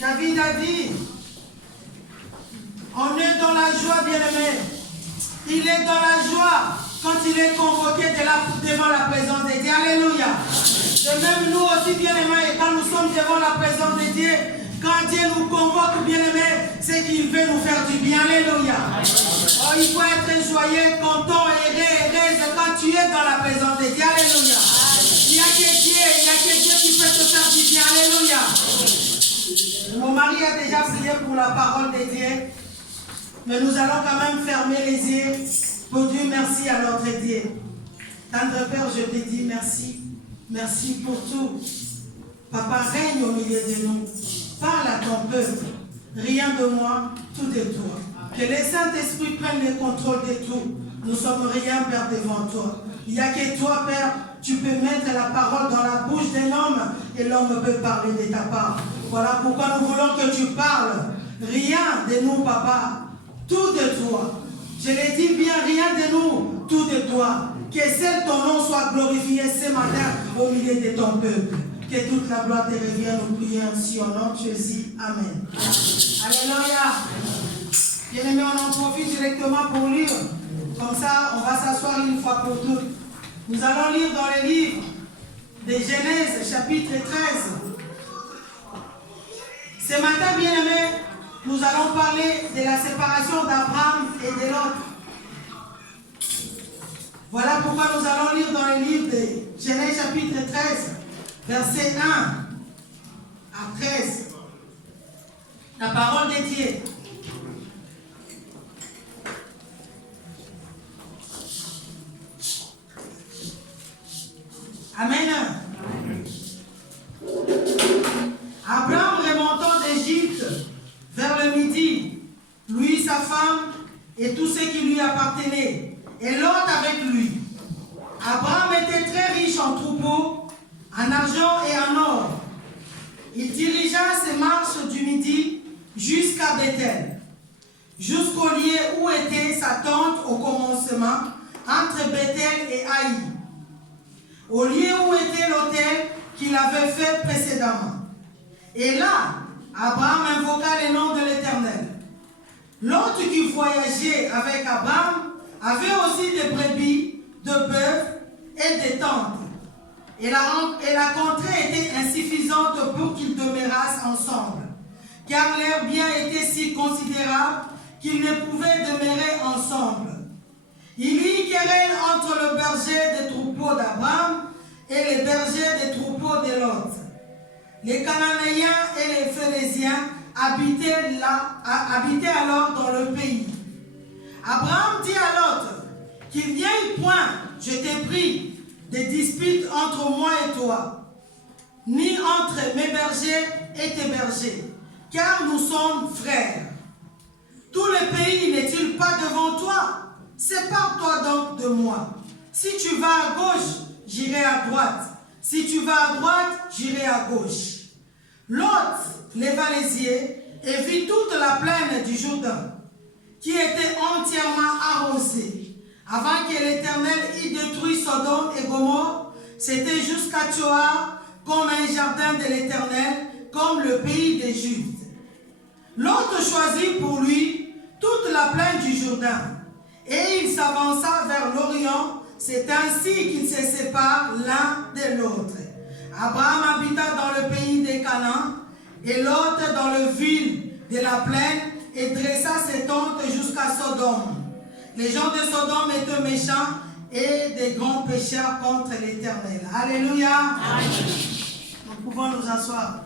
David a dit, on est dans la joie, bien-aimé. Il est dans la joie quand il est convoqué devant la présence de Dieu. Alléluia. De même, nous aussi, bien-aimés, quand nous sommes devant la présence de Dieu, quand Dieu nous convoque, bien-aimés, c'est qu'il veut nous faire du bien. Alléluia. Oh, il faut être joyeux, content, heureuse quand tu es dans la présence de Dieu. Alléluia. Il n'y a que Dieu qui peut te faire du bien. Alléluia. Mon mari a déjà prié pour la parole de Dieu. Mais nous allons quand même fermer les yeux pour dire merci à notre Dieu. Tendre Père, je te dis merci. Merci pour tout. Papa, règne au milieu de nous. Parle à ton peuple. Rien de moi, tout de toi. Que le Saint-Esprit prenne le contrôle de tout. Nous sommes rien, Père, devant toi. Il n'y a que toi, Père. Tu peux mettre la parole dans la bouche d'un homme et l'homme peut parler de ta part. Voilà pourquoi nous voulons que tu parles. Rien de nous, Papa. Tout de toi. Je le dis bien, rien de nous, tout de toi. Que seul ton nom soit glorifié ce matin au milieu de ton peuple. Que toute la gloire te revienne, nous prions ainsi au nom de Jésus. Amen. Alléluia. Bien-aimés, on en profite directement pour lire. Comme ça, on va s'asseoir une fois pour toutes. Nous allons lire dans le livre de Genèse, chapitre 13. Ce matin, bien-aimés, nous allons parler de la séparation d'Abraham et de Lot. Voilà pourquoi nous allons lire dans le livre de Genèse chapitre 13, verset 1 à 13. La parole de Dieu. Amen. Abraham remontant d'Égypte vers le midi, lui, sa femme et tout ce qui lui appartenait, et Lot avec lui. Abraham était très riche en troupeaux, en argent et en or. Il dirigea ses marches du midi jusqu'à Bethel, jusqu'au lieu où était sa tente au commencement, entre Bethel et Haï, au lieu où était l'autel qu'il avait fait précédemment. Et là, Abraham invoqua le nom de l'Éternel. L'autre qui voyageait avec Abraham avait aussi des brebis, de bœufs et des tentes. Et la contrée était insuffisante pour qu'ils demeurassent ensemble, car leur bien était si considérable qu'ils ne pouvaient demeurer ensemble. Il y eut querelle entre le berger des troupeaux d'Abraham et les bergers des troupeaux de Lot. Les Cananéens et les Phéréziens habitaient alors dans le pays. Abraham dit à Lot, qu'il n'y ait point, je t'ai pris, des disputes entre moi et toi, ni entre mes bergers et tes bergers, car nous sommes frères. Tout le pays n'est-il pas devant toi? Sépare-toi donc de moi. Si tu vas à gauche, j'irai à droite. Si tu vas à droite, j'irai à gauche. Lot leva les yeux et vit toute la plaine du Jourdain, qui était entièrement arrosée. Avant que l'Éternel y détruise Sodome et Gomorrhe, c'était jusqu'à Tsoar, comme un jardin de l'Éternel, comme le pays d'Égypte. Lot choisit pour lui toute la plaine du Jourdain, et il s'avança vers l'Orient. C'est ainsi qu'ils se séparent l'un de l'autre. Abraham habita dans le pays des Canaan, et Lot dans le ville de la plaine, et dressa ses tentes jusqu'à Sodome. Les gens de Sodome étaient méchants et des grands pécheurs contre l'Éternel. Alléluia. Amen. Nous pouvons nous asseoir.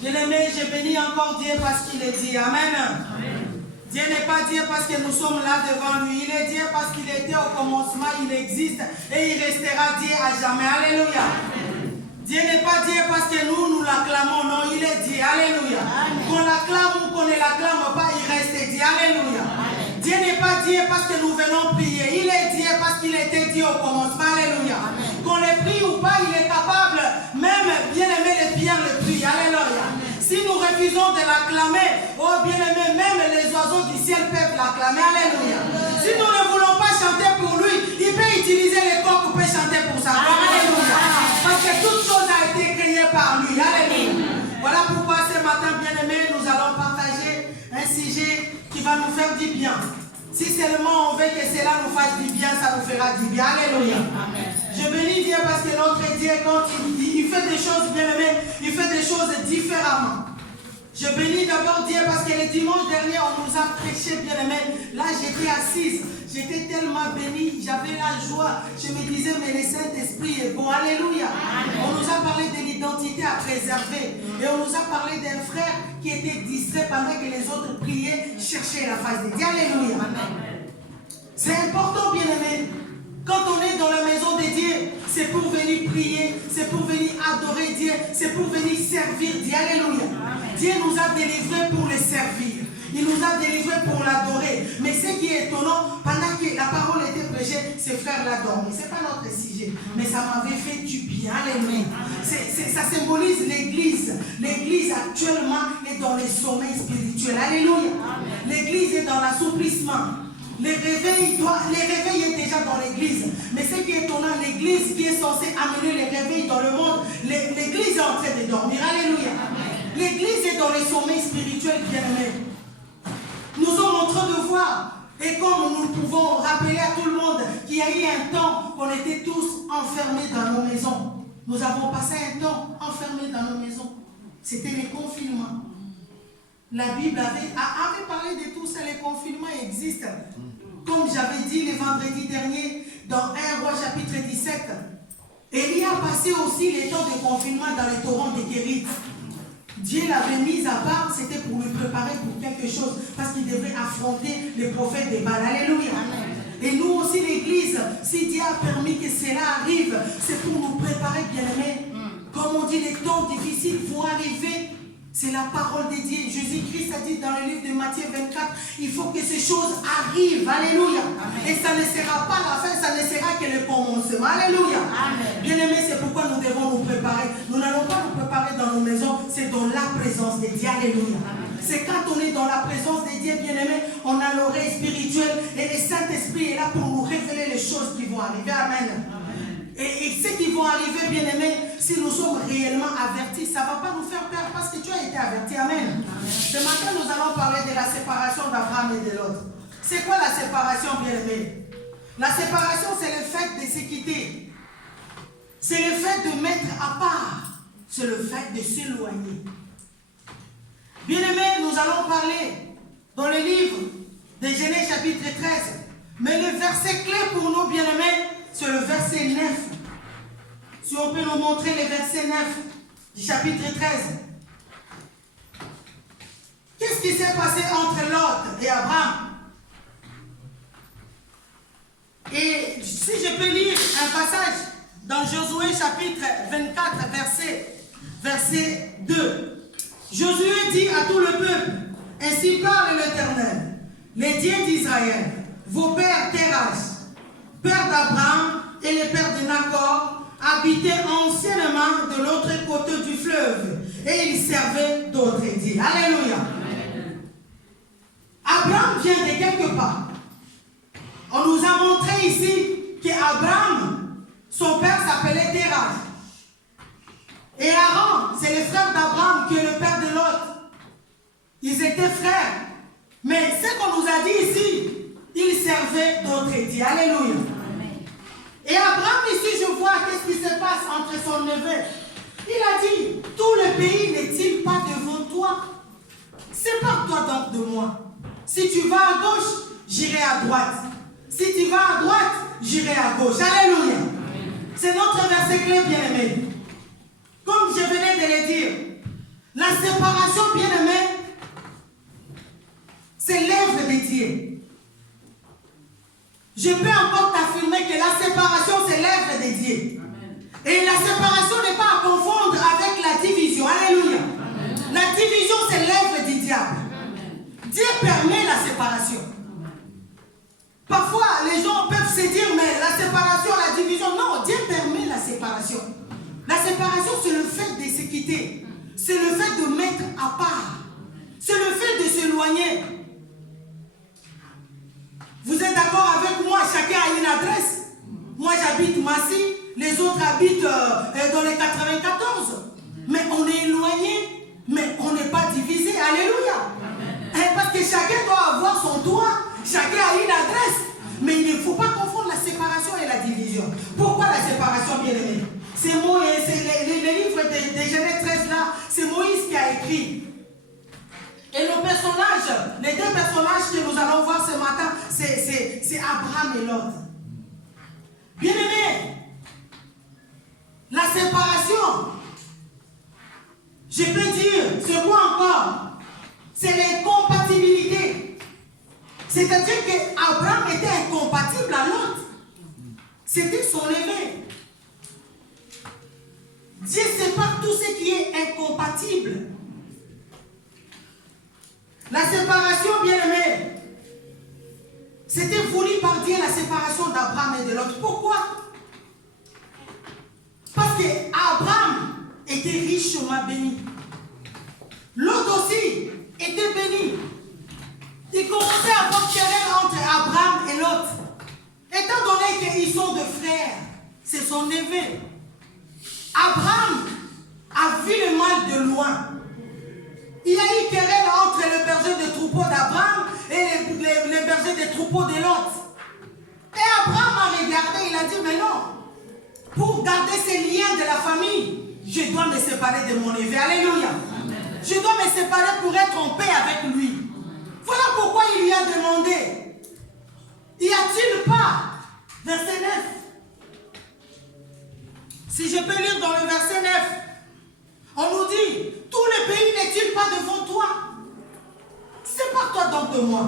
Bien-aimé, je bénis encore Dieu parce qu'il est Dieu. Amen. Amen. Dieu n'est pas Dieu parce que nous sommes là devant lui. Il est Dieu parce qu'il était au commencement, il existe et il restera Dieu à jamais. Alléluia. Amen. Dieu n'est pas Dieu parce que nous l'acclamons. Non, il est Dieu. Alléluia. Qu'on l'acclame ou qu'on ne l'acclame pas, il reste Dieu. Alléluia. Amen. Dieu n'est pas Dieu parce que nous venons prier. Il est Dieu parce qu'il était Dieu au commencement. Alléluia. Amen. Qu'on le prie ou pas, il est capable, même bien-aimé, les pierres le prient. Alléluia. Amen. Si nous refusons de l'acclamer, oh bien-aimé, même les oiseaux du ciel peuvent l'acclamer. Alléluia. Si nous ne voulons pas chanter pour lui, il peut utiliser les coqs pour chanter pour sa gloire. du bien. Si seulement on veut que cela nous fasse du bien, ça nous fera du bien. Alléluia. Amen. Je bénis Dieu parce que notre Dieu, quand il fait des choses bien aimées, il fait des choses différemment. Je bénis d'abord Dieu parce que le dimanche dernier, on nous a prêché bien aimé. Là, j'étais assise, j'étais tellement bénie, j'avais la joie. Je me disais, mais le Saint-Esprit est bon. Alléluia. Amen. On nous a parlé de l'identité à préserver. Et on nous a parlé d'un frère qui était distrait pendant que les autres priaient, cherchaient la face de Dieu. Alléluia. C'est important, bien aimé. Quand on est dans la maison de Dieu, c'est pour venir prier, c'est pour venir adorer Dieu, c'est pour venir servir Dieu. Alléluia. Amen. Dieu nous a délivrés pour le servir. Il nous a délivrés pour l'adorer. Mais ce qui est étonnant, pendant que la parole était prêchée, ces frères l'adorent. Mais ce n'est pas notre sujet. Mais ça m'avait fait du bien. Alléluia. Ça symbolise l'Église. L'Église actuellement est dans le sommeil spirituel. Alléluia. L'Église est dans l'assouplissement. Les réveils est déjà dans l'église. Mais ce qui est étonnant, l'église qui est censée amener les réveils dans le monde, l'église est en train de dormir. Alléluia. L'église est dans le sommeil spirituel, bien-aimé. Nous sommes en train de voir. Et comme nous pouvons rappeler à tout le monde qu'il y a eu un temps qu'on était tous enfermés dans nos maisons. Nous avons passé un temps enfermés dans nos maisons. C'était le confinement. La Bible avait parlé de tout ça, les confinements existent. Comme j'avais dit le vendredi dernier, dans 1 Roi chapitre 17, Élie a passé aussi les temps de confinement dans les torrents de Kérit. Dieu l'avait mis à part, c'était pour lui préparer pour quelque chose, parce qu'il devait affronter les prophètes de Baal. Alléluia. Et nous aussi, l'Église, si Dieu a permis que cela arrive, c'est pour nous préparer, bien-aimés. Comme on dit, les temps difficiles vont arriver. C'est la parole de Dieu. Jésus-Christ a dit dans le livre de Matthieu 24, il faut que ces choses arrivent. Alléluia. Amen. Et ça ne sera pas la fin, ça ne sera que le commencement. Alléluia. Bien-aimés, c'est pourquoi nous devons nous préparer. Nous n'allons pas nous préparer dans nos maisons, c'est dans la présence de Dieu. Alléluia. C'est quand on est dans la présence de Dieu, bien-aimés, on a l'oreille spirituelle et le Saint-Esprit est là pour nous révéler les choses qui vont arriver. Amen. Et ce qui vont arriver, bien-aimés, si nous sommes réellement avertis, ça ne va pas nous faire peur parce que tu as été averti. Amen. Ce matin, nous allons parler de la séparation d'Abraham et de l'autre. C'est quoi la séparation, bien-aimés? La séparation, c'est le fait de se quitter. C'est le fait de mettre à part. C'est le fait de s'éloigner. Bien-aimés, nous allons parler dans le livre de Genèse chapitre 13. Mais le verset clé pour nous, bien-aimés, c'est le verset 9. Si on peut nous montrer le verset 9 du chapitre 13. Qu'est-ce qui s'est passé entre Lot et Abraham? Et si je peux lire un passage dans Josué chapitre 24, verset 2. Josué dit à tout le peuple, ainsi parle l'Éternel, les dieux d'Israël, vos pères Téras, père d'Abraham et le père de Nacor, habitaient anciennement de l'autre côté du fleuve et ils servaient d'autres dieux. Alléluia. Abraham vient de quelque part. On nous a montré ici qu'Abraham, son père s'appelait Téras. Et Aaron, c'est le frère d'Abraham qui est le père de Lot. Ils étaient frères. Mais ce qu'on nous a dit ici, ils servaient d'autres dieux. Alléluia. Et Abraham ici, je vois qu'est-ce qui se passe entre son neveu. Il a dit, tout le pays n'est-il pas devant toi? Sépare-toi donc de moi. Si tu vas à gauche, j'irai à droite. Si tu vas à droite, j'irai à gauche. Alléluia. C'est notre verset clé, bien-aimé. Comme je venais de le dire, la séparation, bien-aimé, c'est l'œuvre de Dieu. Je peux encore t'affirmer que la séparation, c'est l'œuvre de Dieu. Et la séparation n'est pas à confondre avec la division. Alléluia. La division, c'est l'œuvre du diable. Dieu permet la séparation. Parfois, les gens peuvent se dire, mais la séparation, la division, non, Dieu permet la séparation. La séparation, c'est le fait de se quitter. C'est le fait de mettre à part. C'est le fait de s'éloigner. Vous êtes d'accord avec moi? Chacun a une adresse. Moi, j'habite Massy. Les autres habitent dans les 94. Mais on est éloigné. Mais on n'est pas divisé. Alléluia. parce que chacun doit avoir son droit, chacun a une adresse. Mais il ne faut pas confondre la séparation et la division. Pourquoi la séparation, bien aimé? C'est le livre de Genèse 13 là, c'est Moïse qui a écrit. Et nos personnages, les deux personnages que nous allons voir ce matin, c'est Abraham et Lot. Bien aimé, la séparation, je peux dire, c'est quoi encore? C'est l'incompatibilité. C'est-à-dire qu'Abraham était incompatible à Lot. C'était son aîné. Dieu sépare tout ce qui est incompatible. La séparation, bien aimée, c'était voulu par Dieu, la séparation d'Abraham et de Lot. Pourquoi? Parce qu'Abraham était richement béni. Lot aussi était béni. Il commençait à avoir querelle entre Abraham et Lot. Étant donné qu'ils sont deux frères, c'est son neveu. Abraham a vu le mal de loin. Il y a eu querelle entre le berger des troupeaux d'Abraham et les bergers des troupeaux de Lot. Et Abraham a regardé, il a dit, mais non, pour garder ces liens de la famille, je dois me séparer de mon neveu. Alléluia. Je dois me séparer pour être en paix avec lui. Voilà pourquoi il lui a demandé, y a-t-il pas, verset 9, si je peux lire dans le verset 9, on nous dit, tout le pays n'est-il pas devant toi? Sépare-toi donc de moi.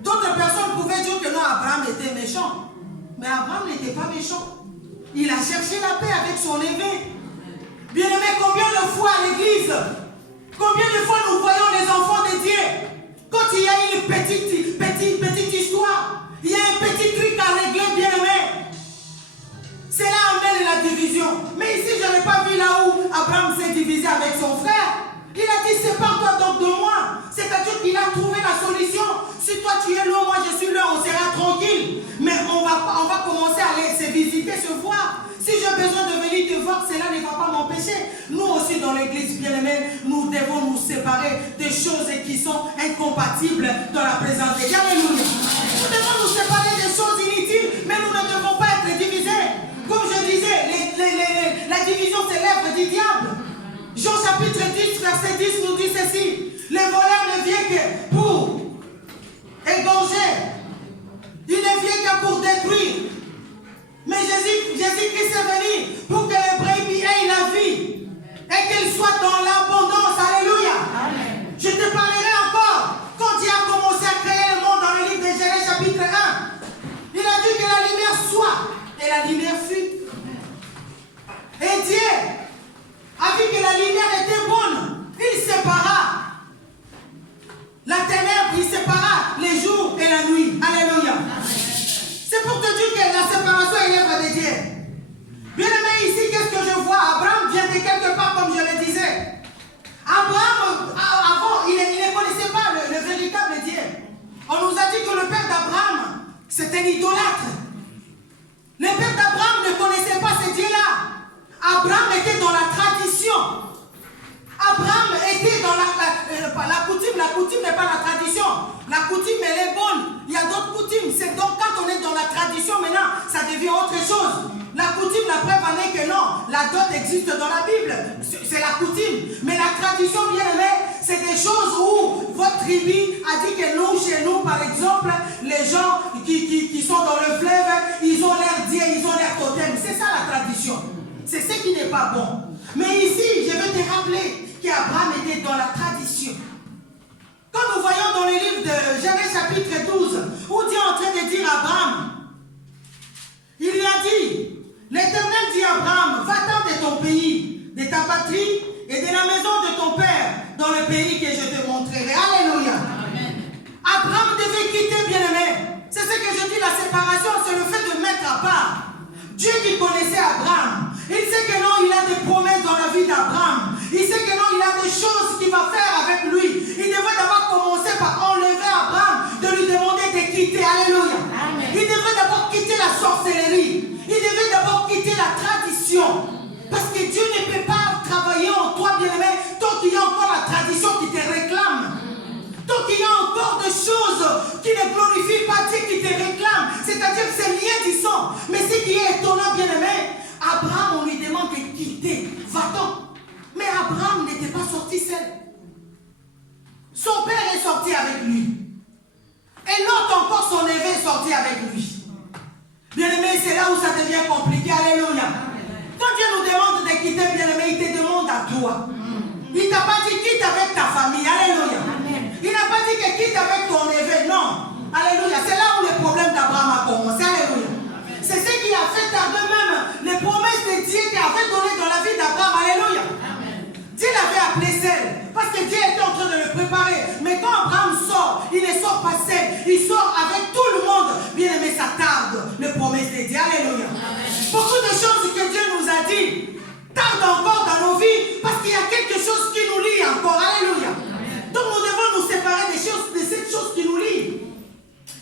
D'autres personnes pouvaient dire que non, Abraham était méchant. Mais Abraham n'était pas méchant. Il a cherché la paix avec son évêque. Bien aimé, combien de fois à l'église, combien de fois nous voyons les enfants de Dieu, quand il y a une petite histoire, il y a un petit truc à régler, bien aimé, c'est là amène la division. Mais ici, je n'ai pas vu là où Abraham s'est divisé avec son frère. Il a dit, sépare-toi donc de moi. C'est-à-dire qu'il a trouvé la solution. Si toi tu es loin, moi je suis loin, on sera tranquille. Mais on va commencer à aller se visiter, se voir. Si j'ai besoin de venir te voir, cela ne va pas m'empêcher. Nous aussi dans l'église, bien aimés, nous devons nous séparer des choses qui sont incompatibles dans la présence de Dieu. Alléluia. Nous devons nous séparer des choses inutiles, mais nous ne devons pas être divisés. Comme je disais, la division c'est l'œuvre du diable. Jean chapitre 10, verset 10 nous dit ceci. Le voleur ne vient que pour égorger. Il ne vient que pour détruire. Mais Jésus-Christ est venu pour que les brebis aient la vie et qu'elles soient dans l'abondance. Alléluia. Amen. Je te parlerai encore. Quand Dieu a commencé à créer le monde dans le livre de Genèse chapitre 1, il a dit que la lumière soit et la lumière fut. Et Dieu a vu que la lumière était bonne. Il sépara la ténèbre, il sépara les jours et la nuit. Alléluia. C'est pour te dire que la séparation est l'œuvre de Dieu. Bien aimé, ici, qu'est-ce que je vois? Abraham vient de quelque part, comme je le disais. Abraham, avant, il ne connaissait pas le véritable Dieu. On nous a dit que le père d'Abraham, c'était un idolâtre. Le père d'Abraham ne connaissait pas ce Dieu-là. Abraham était dans la tradition. Abraham était dans la coutume. La coutume n'est pas la tradition. La coutume, elle est bonne. Il y a d'autres coutumes. C'est donc quand on est dans la tradition, maintenant, ça devient autre chose. La coutume, la preuve en est que non. La dot existe dans la Bible. C'est la coutume. Mais la tradition, bien aimée, c'est des choses où votre tribu a dit que nous, chez nous, par exemple, les gens qui sont dans le fleuve, ils ont l'air Dieu, ils ont l'air totem. C'est ça la tradition. C'est ce qui n'est pas bon. Mais ici, je vais te rappeler qu'Abraham était dans la tradition. Quand nous voyons dans le livre de Genèse chapitre 12, où Dieu est en train de dire à Abraham, il lui a dit, l'Éternel dit à Abraham, va-t'en de ton pays, de ta patrie et de la maison de ton père, dans le pays que je te montrerai. Alléluia. Amen. Abraham devait quitter, bien-aimé. C'est ce que je dis, la séparation, c'est le fait de mettre à part. Dieu qui connaissait Abraham, il sait que non, il a des promesses dans la vie d'Abraham. Il sait que non, il a des choses qu'il va faire avec lui. Il devrait d'abord commencer par enlever Abraham, de lui demander de quitter. Alléluia. Amen. Il devrait d'abord quitter la sorcellerie. Il devait d'abord quitter la tradition. Parce que Dieu ne peut pas travailler en toi, bien-aimé, tant qu'il y a encore la tradition qui te réclame. Tant qu'il qui ne glorifie pas Dieu, qui te réclame. C'est-à-dire que c'est rien du sang. Mais ce qui est étonnant, bien-aimé, Abraham, on lui demande de quitter. Va-t'en. Mais Abraham n'était pas sorti seul. Son père est sorti avec lui. Et l'autre encore, son neveu est sorti avec lui. Bien-aimé, c'est là où ça devient compliqué. Alléluia. Quand Dieu nous demande de quitter, bien-aimé, il te demande à toi. Il ne t'a pas dit quitte avec ta famille. Alléluia. Il n'a pas dit que quitte avec ton neveu. Non. Alléluia. C'est là où le problème d'Abraham a commencé. Alléluia. C'est ce qui a fait tarder même les promesses de Dieu qu'il avait données dans la vie d'Abraham. Alléluia. Dieu l'avait appelé seul. Parce que Dieu était en train de le préparer. Mais quand Abraham sort, il ne sort pas seul. Il sort avec tout le monde. Bien aimé, ça tarde. Les promesses de Dieu. Alléluia. Beaucoup de choses que Dieu nous a dit tardent encore dans nos vies. Parce qu'il y a quelque chose qui nous lie encore. Alléluia. Donc nous devons nous séparer des choses, de cette chose qui nous lie.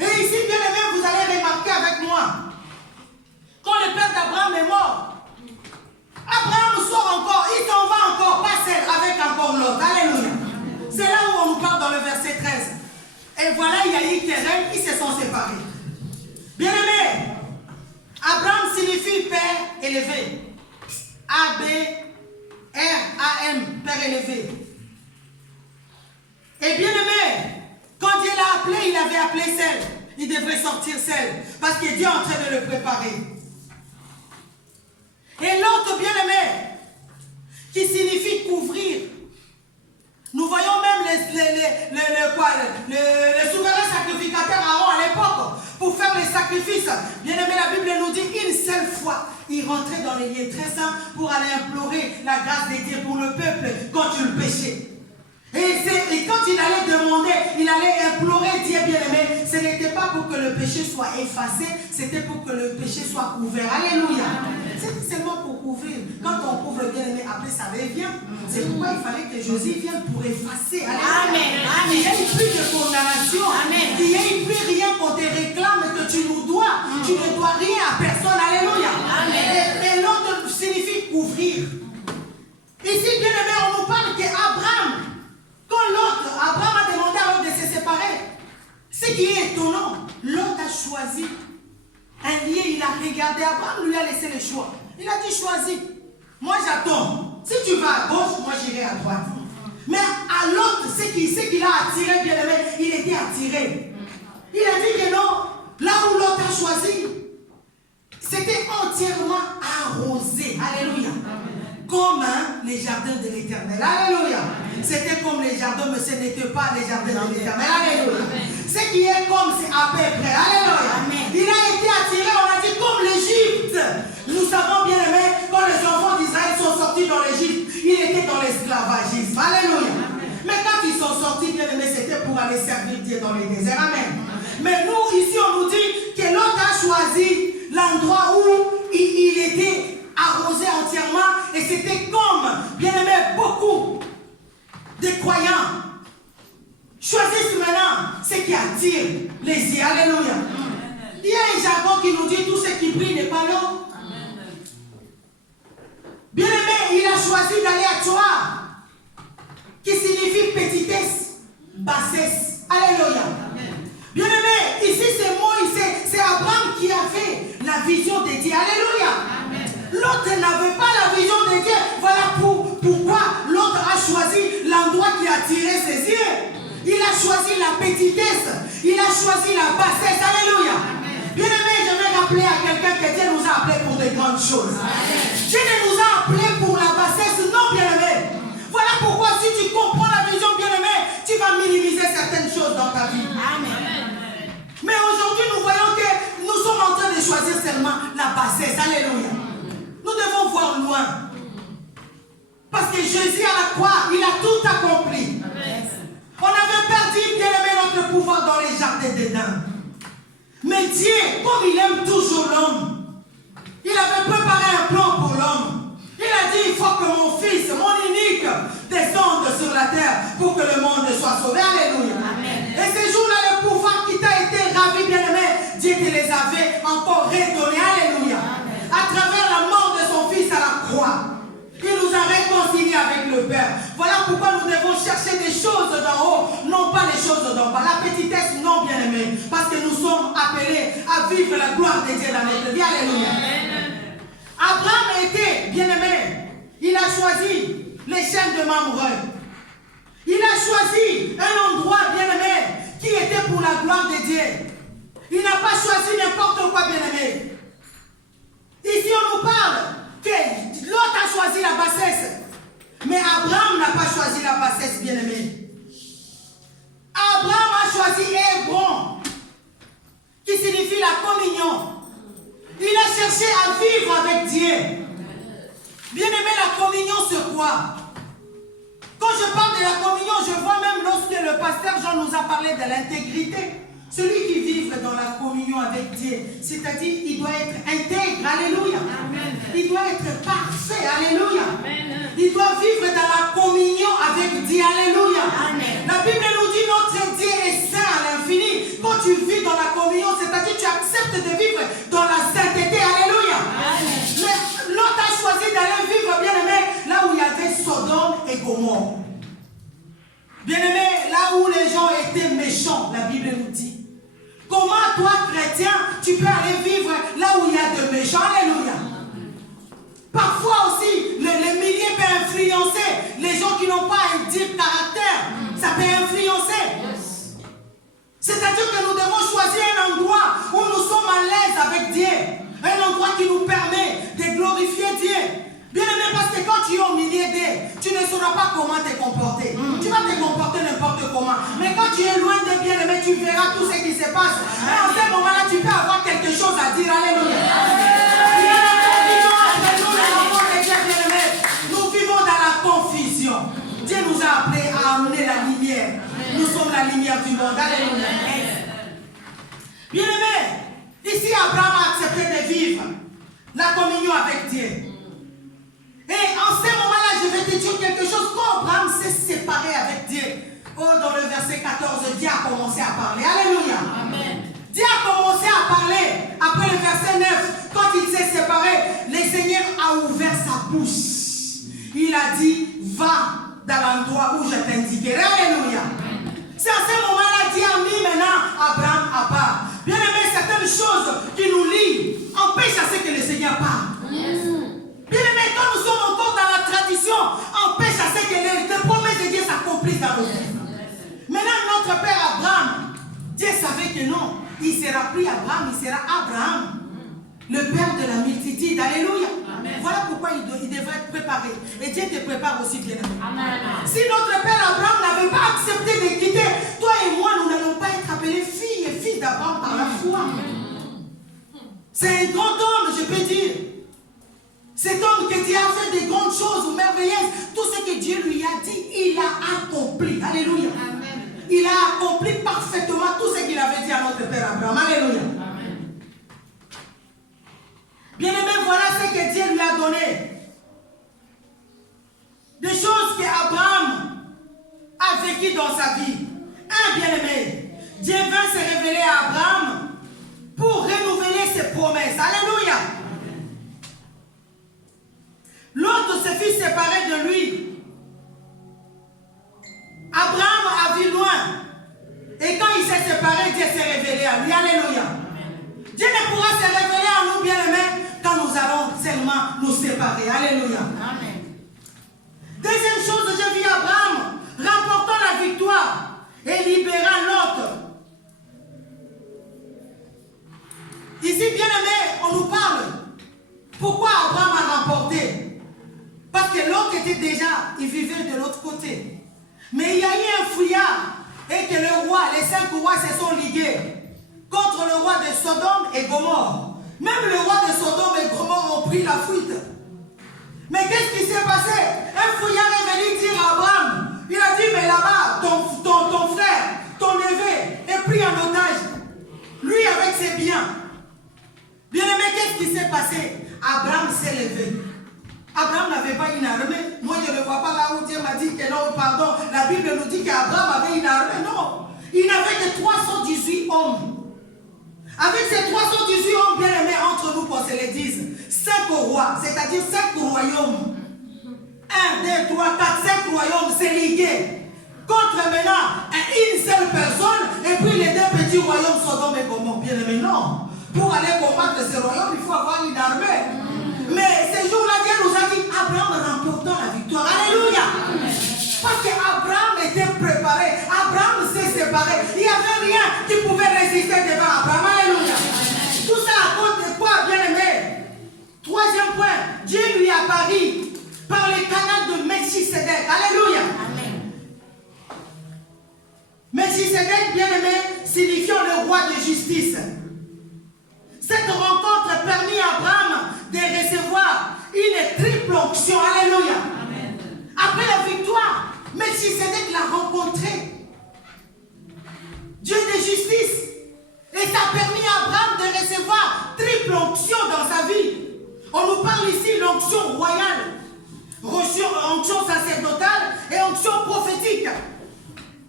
Et ici, bien aimé, vous allez remarquer avec moi. Quand le père d'Abraham est mort, Abraham sort encore, il s'en va encore, pas seul, avec encore l'autre. Alléluia. C'est là où on nous parle dans le verset 13. Et voilà, il y a eu querelle, ils se sont séparés. Bien aimé, Abraham signifie père élevé. A-B-R-A-M, père élevé. Et bien aimé, quand Dieu l'a appelé, il avait appelé seul. Il devrait sortir seul, parce que Dieu est en train de le préparer. Et l'autre bien-aimé, qui signifie couvrir. Nous voyons même le souverain sacrificateur Aaron à l'époque, pour faire les sacrifices. Bien-aimé, la Bible nous dit une seule fois, il rentrait dans les lieux très saints pour aller implorer la grâce de Dieu pour le peuple contre le péché. Et quand il allait demander, il allait implorer Dieu bien-aimé, ce n'était pas pour que le péché soit effacé, c'était pour que le péché soit couvert. Alléluia. C'était seulement pour couvrir. Quand on couvre bien-aimé, après ça revient. C'est pourquoi il fallait que Jésus vienne pour effacer. Alléluia. Qu'il n'y ait plus de condamnation. Qu'il n'y ait plus rien qu'on te réclame que tu nous dois. Tu ne dois rien à personne. Alléluia. Et l'autre signifie couvrir. Ici, bien-aimé, on nous parle qu'Abraham, quand l'autre, Abraham a demandé à l'autre de se séparer, ce qui est étonnant, l'autre a choisi un lieu, il a regardé, Abraham lui a laissé le choix. Il a dit choisis, moi j'attends. Si tu vas à gauche, moi j'irai à droite. Mais à l'autre, ce qu'il a attiré, bien aimé, il était attiré. Il a dit que non, là où l'autre a choisi, c'était entièrement arrosé. Alléluia. Comme les jardins de l'Éternel. Alléluia. C'était comme les jardins, mais ce n'était pas les jardins de l'Éternel. Alléluia. Ce qui est comme, c'est à peu près. Alléluia. Il a été attiré, on a dit, comme l'Égypte. Nous savons bien aimé, quand les enfants d'Israël sont sortis dans l'Égypte, ils étaient dans l'esclavagisme. Alléluia. Mais quand ils sont sortis, bien aimé, c'était pour aller servir Dieu dans les déserts. Amen. Mais nous, ici, on nous dit que l'autre a choisi l'endroit où il était arrosé entièrement, et c'était comme, bien aimé, beaucoup de croyants choisissent maintenant ce qui attire les yeux. Alléluia. Il y a un jargon qui nous dit tout ce qui brille n'est pas l'eau. Bien aimé, il a choisi d'aller à Tsoar, qui signifie petitesse, bassesse. Alléluia. Bien aimé, ici c'est Moïse, c'est Abraham qui a fait la vision de Dieu. Alléluia. L'autre n'avait pas la vision de Dieu. Voilà pourquoi l'autre a choisi l'endroit qui a attiré ses yeux. Il a choisi la petitesse. Il a choisi la bassesse. Alléluia. Bien aimé, je vais rappeler à quelqu'un que Dieu nous a appelés pour de grandes choses. Dieu ne nous a appelés pour la bassesse. Non, bien aimé. Voilà pourquoi si tu comprends la vision, bien aimé, tu vas minimiser certaines choses dans ta vie. Mais aujourd'hui, nous voyons que nous sommes en train de choisir seulement la bassesse. Alléluia. Nous devons voir loin. Parce que Jésus à la croix, il a tout accompli. On avait perdu, bien aimé, notre pouvoir dans les jardins d'Éden. Mais Dieu, comme il aime toujours l'homme, il avait préparé un plan pour l'homme. Il a dit, il faut que mon fils, mon unique, descende sur la terre pour que le monde soit sauvé. Alléluia. Amen. Et ces jours-là, le pouvoir qui t'a été ravi, bien aimé, Dieu te les avait encore redonnés. Alléluia. Amen. À travers la mort de son fils à la croix, il nous a réconciliés avec le Père. Voilà pourquoi nous devons chercher des choses d'en haut, non pas les choses d'en bas. La petitesse, non, bien aimé. appelés à vivre la gloire de Dieu dans notre vie. Alléluia. Abraham était bien-aimé. Il a choisi les chaînes de Mamre. Il a choisi un endroit bien-aimé qui était pour la gloire de Dieu. Il n'a pas choisi n'importe quoi, bien-aimé. Ici, on nous parle que l'autre a choisi la bassesse. Mais Abraham n'a pas choisi la bassesse, bien-aimé. Abraham a choisi Hébron, qui signifie la communion. Il a cherché à vivre avec Dieu. Bien-aimé, la communion, c'est quoi? Quand je parle de la communion, je vois même lorsque le pasteur Jean nous a parlé de l'intégrité. Celui qui vit dans la communion avec Dieu, c'est-à-dire il doit être intègre, alléluia. Amen. Il doit être parfait, alléluia. Amen. Il doit vivre dans la communion avec Dieu, alléluia. Amen. La Bible nous dit notre Dieu est saint à l'infini. Quand tu vis dans la communion, c'est-à-dire tu acceptes de vivre dans la sainteté, alléluia. Amen. Mais l'autre a choisi d'aller vivre, bien-aimé, là où il y avait Sodome et Gomorrhe. Bien-aimé, là où les gens étaient méchants, la Bible nous dit. Comment toi, chrétien, tu peux aller vivre là où il y a de méchants? Alléluia. Parfois aussi, les milieux peuvent influencer les gens qui n'ont pas un deep caractère. Ça peut influencer. C'est-à-dire que nous devons choisir un endroit où nous sommes à l'aise avec Dieu. Un endroit qui nous permet de glorifier Dieu. Bien aimé, parce que quand tu es au milieu d'eux, tu ne sauras pas comment te comporter. Tu vas te comporter n'importe comment. Mais quand tu es loin des bien-aimés, tu verras tout ce qui se passe. Et en ce moment-là, tu peux avoir quelque chose à dire. Alléluia. Nous vivons dans la confusion. Dieu nous a appelés à amener la lumière. Nous sommes la lumière du monde. Alléluia. Bien-aimé, ici Abraham a accepté de vivre la communion avec Dieu. Et en ce moment-là, je vais te dire quelque chose. Quand Abraham s'est séparé avec Dieu, dans le verset 14, Dieu a commencé à parler. Alléluia. Amen. Dieu a commencé à parler. Après le verset 9, quand il s'est séparé, le Seigneur a ouvert sa bouche. Il a dit, va dans l'endroit où je t'indiquerai. Alléluia. C'est à ce moment-là, Dieu a mis maintenant Abraham à part. Bien aimé, certaines choses qui nous lient empêchent à ce que le Seigneur parle. Yes. Bien aimé, quand nous sommes encore dans la tradition, empêche à ce que les promesses de Dieu s'accomplissent dans nos vies. Maintenant, notre père Abraham, Dieu savait que non, il sera plus Abraham, il sera Abraham, le père de la multitude. Alléluia. Amen. Voilà pourquoi il devrait être préparé. Et Dieu te prépare aussi, bien aimé. Si notre père Abraham n'avait pas accepté de quitter, toi et moi, nous n'allons pas être appelés filles et fils d'Abraham par la foi. C'est un grand homme, je peux dire. Cet homme que Dieu a fait des grandes choses merveilleuses, tout ce que Dieu lui a dit, il a accompli. Alléluia. Amen. Il a accompli parfaitement tout ce qu'il avait dit à notre père Abraham. Alléluia. Amen. Bien-aimé, voilà ce que Dieu lui a donné. Des choses qu'Abraham a vécues dans sa vie. Un bien-aimé, Dieu vint se révéler à Abraham pour renouveler ses promesses. Alléluia. L'autre se fit séparer de lui. Abraham a vu loin. Et quand il s'est séparé, Dieu s'est révélé à lui. Alléluia. Dieu ne pourra se révéler à nous, bien-aimés, quand nous allons seulement nous séparer. Alléluia. Amen. Deuxième chose, j'ai vu Abraham remportant la victoire et libérant l'autre. Ici, bien-aimés, on nous parle. Pourquoi Abraham a remporté? Parce que l'autre était déjà, il vivait de l'autre côté. Mais il y a eu un fouillard et que le roi, les 5 rois se sont ligués contre le roi de Sodome et Gomorrhe. Même le roi de Sodome et Gomorre ont pris la fuite. Mais qu'est-ce qui s'est passé? Un fouillard est venu dire à Abraham, il a dit, mais là-bas, ton frère, ton neveu est pris en otage. Lui avec ses biens. Bien aimé, qu'est-ce qui s'est passé? Abraham s'est levé. Abraham n'avait pas une armée. Moi, je ne vois pas là où Dieu m'a dit que non, pardon. La Bible nous dit qu'Abraham avait une armée. Non. Il n'avait que 318 hommes. Avec ces 318 hommes bien aimés entre nous, qu'on se les dise, 5 rois, c'est-à-dire 5 royaumes. 1, 2, 3, 4, 5 royaumes, c'est ligué contre maintenant une seule personne et puis les deux petits royaumes Sodome et Gomorrhe. Bien aimé, non. Pour aller combattre ce royaume, il faut avoir une armée. Mais ce jour-là, Dieu nous a dit, Abraham remportant la victoire. Alléluia. Parce qu'Abraham était préparé. Abraham s'est séparé. Il n'y avait rien qui pouvait résister devant Abraham. Alléluia. Tout ça à cause de quoi, bien aimé? Troisième point, Dieu lui apparut par les canaux de Melchisédek. Alléluia. Melchisédek, bien aimé, signifiant le roi de justice. Cette rencontre permit à Abraham de recevoir une triple onction. Alléluia. Amen. Après la victoire, Melchisédek l'a rencontré. Dieu de justice. Et ça a permis à Abraham de recevoir triple onction dans sa vie. On nous parle ici l'onction royale, onction sacerdotale et onction prophétique.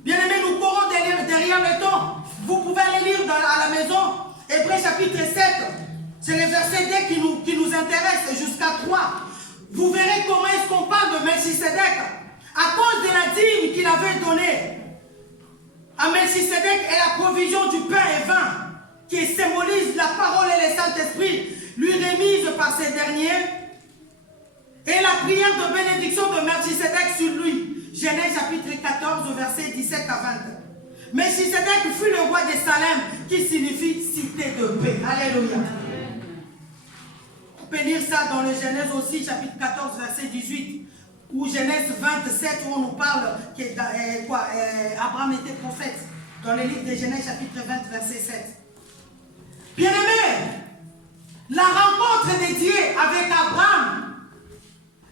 Bien aimé, nous courons derrière le temps. Vous pouvez aller lire à la maison. Hébreux chapitre 7, c'est le verset 2 qui nous intéresse jusqu'à 3. Vous verrez comment est-ce qu'on parle de Melchisédek. À cause de la dîme qu'il avait donnée à Melchisédek et la provision du pain et vin, qui symbolise la parole et le Saint-Esprit, lui remise par ces derniers, et la prière de bénédiction de Melchisédek sur lui. Genèse chapitre 14, verset 17 à 20. Melchisédek fut le roi de Salem, qui signifie cité de paix. Alléluia. On peut lire ça dans le Genèse aussi, chapitre 14, verset 18, ou Genèse 27, où on nous parle qu'Abraham était prophète, dans le livre de Genèse, chapitre 20, verset 7. Bien-aimé, la rencontre de Dieu avec Abraham,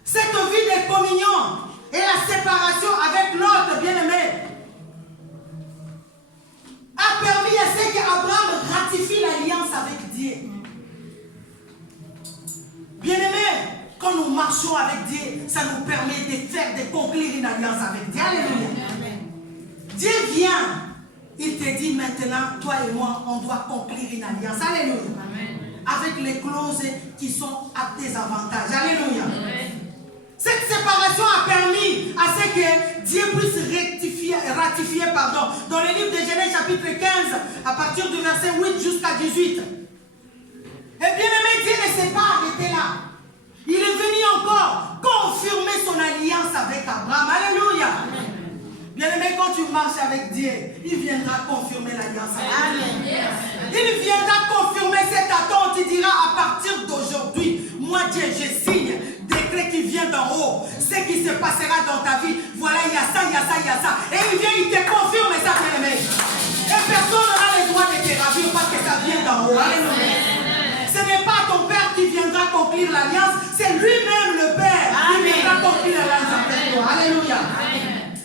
cette vie de communion et la séparation avec l'autre, bien-aimé, a permis à ce qu'Abraham ratifie l'alliance avec Dieu. Bien-aimé, quand nous marchons avec Dieu, ça nous permet de conclure une alliance avec Dieu. Alléluia. Dieu vient, il te dit maintenant, toi et moi, on doit conclure une alliance. Alléluia. Amen. Avec les clauses qui sont à tes avantages. Alléluia. Amen. Cette séparation a permis à ce que Dieu puisse ratifier dans le livre de Genèse chapitre 15, à partir du verset 8 jusqu'à 18. Et bien aimé, Dieu ne s'est pas arrêté là. Il est venu encore confirmer son alliance avec Abraham. Alléluia. Bien aimé, quand tu marches avec Dieu, il viendra confirmer l'alliance avec Dieu. Il viendra confirmer cette attente. Il dira à partir d'aujourd'hui, moi Dieu, je signe décret qui vient d'en haut. Ce qui se passera dans ta vie, voilà, il y a ça, il y a ça, il y a ça. Et il vient, il te confirme ça, bien aimé. Et personne n'aura le droit de te ravir parce que ça vient d'en haut. Alléluia. Ce n'est pas ton Père qui viendra conclure l'alliance, c'est lui-même le Père qui viendra conclure l'alliance avec toi. Alléluia.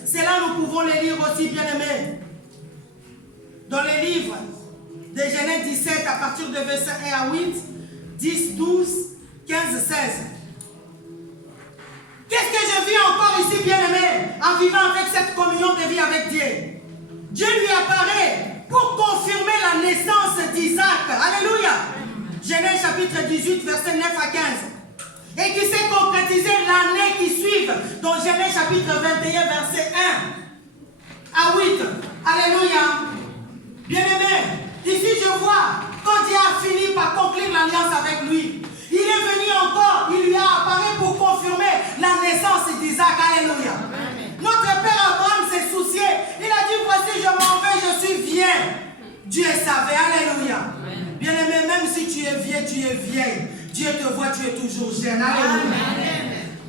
C'est là nous pouvons les lire aussi, bien aimés. Dans les livres de Genèse 17, à partir de verset 1 à 8, 10, 12, 15, 16. Qu'est-ce que je vis encore ici, bien aimé, en vivant avec cette communion de vie avec Dieu? Dieu lui apparaît pour confirmer la naissance d'Isaac. Alléluia. Genèse chapitre 18, verset 9 à 15. Et qui s'est concrétisé l'année qui suit, dans Genèse chapitre 21, verset 1 à 8. Alléluia. Bien-aimé, ici je vois, quand Dieu a fini par conclure l'alliance avec lui, il est venu encore, il lui a apparu pour confirmer la naissance d'Isaac. Alléluia. Notre père Abraham s'est soucié. Il a dit, voici, je m'en vais, je suis vieux. Dieu savait. Alléluia. Bien-aimé, même si tu es vieux, tu es vieille. Dieu te voit, tu es toujours jeune. Alléluia.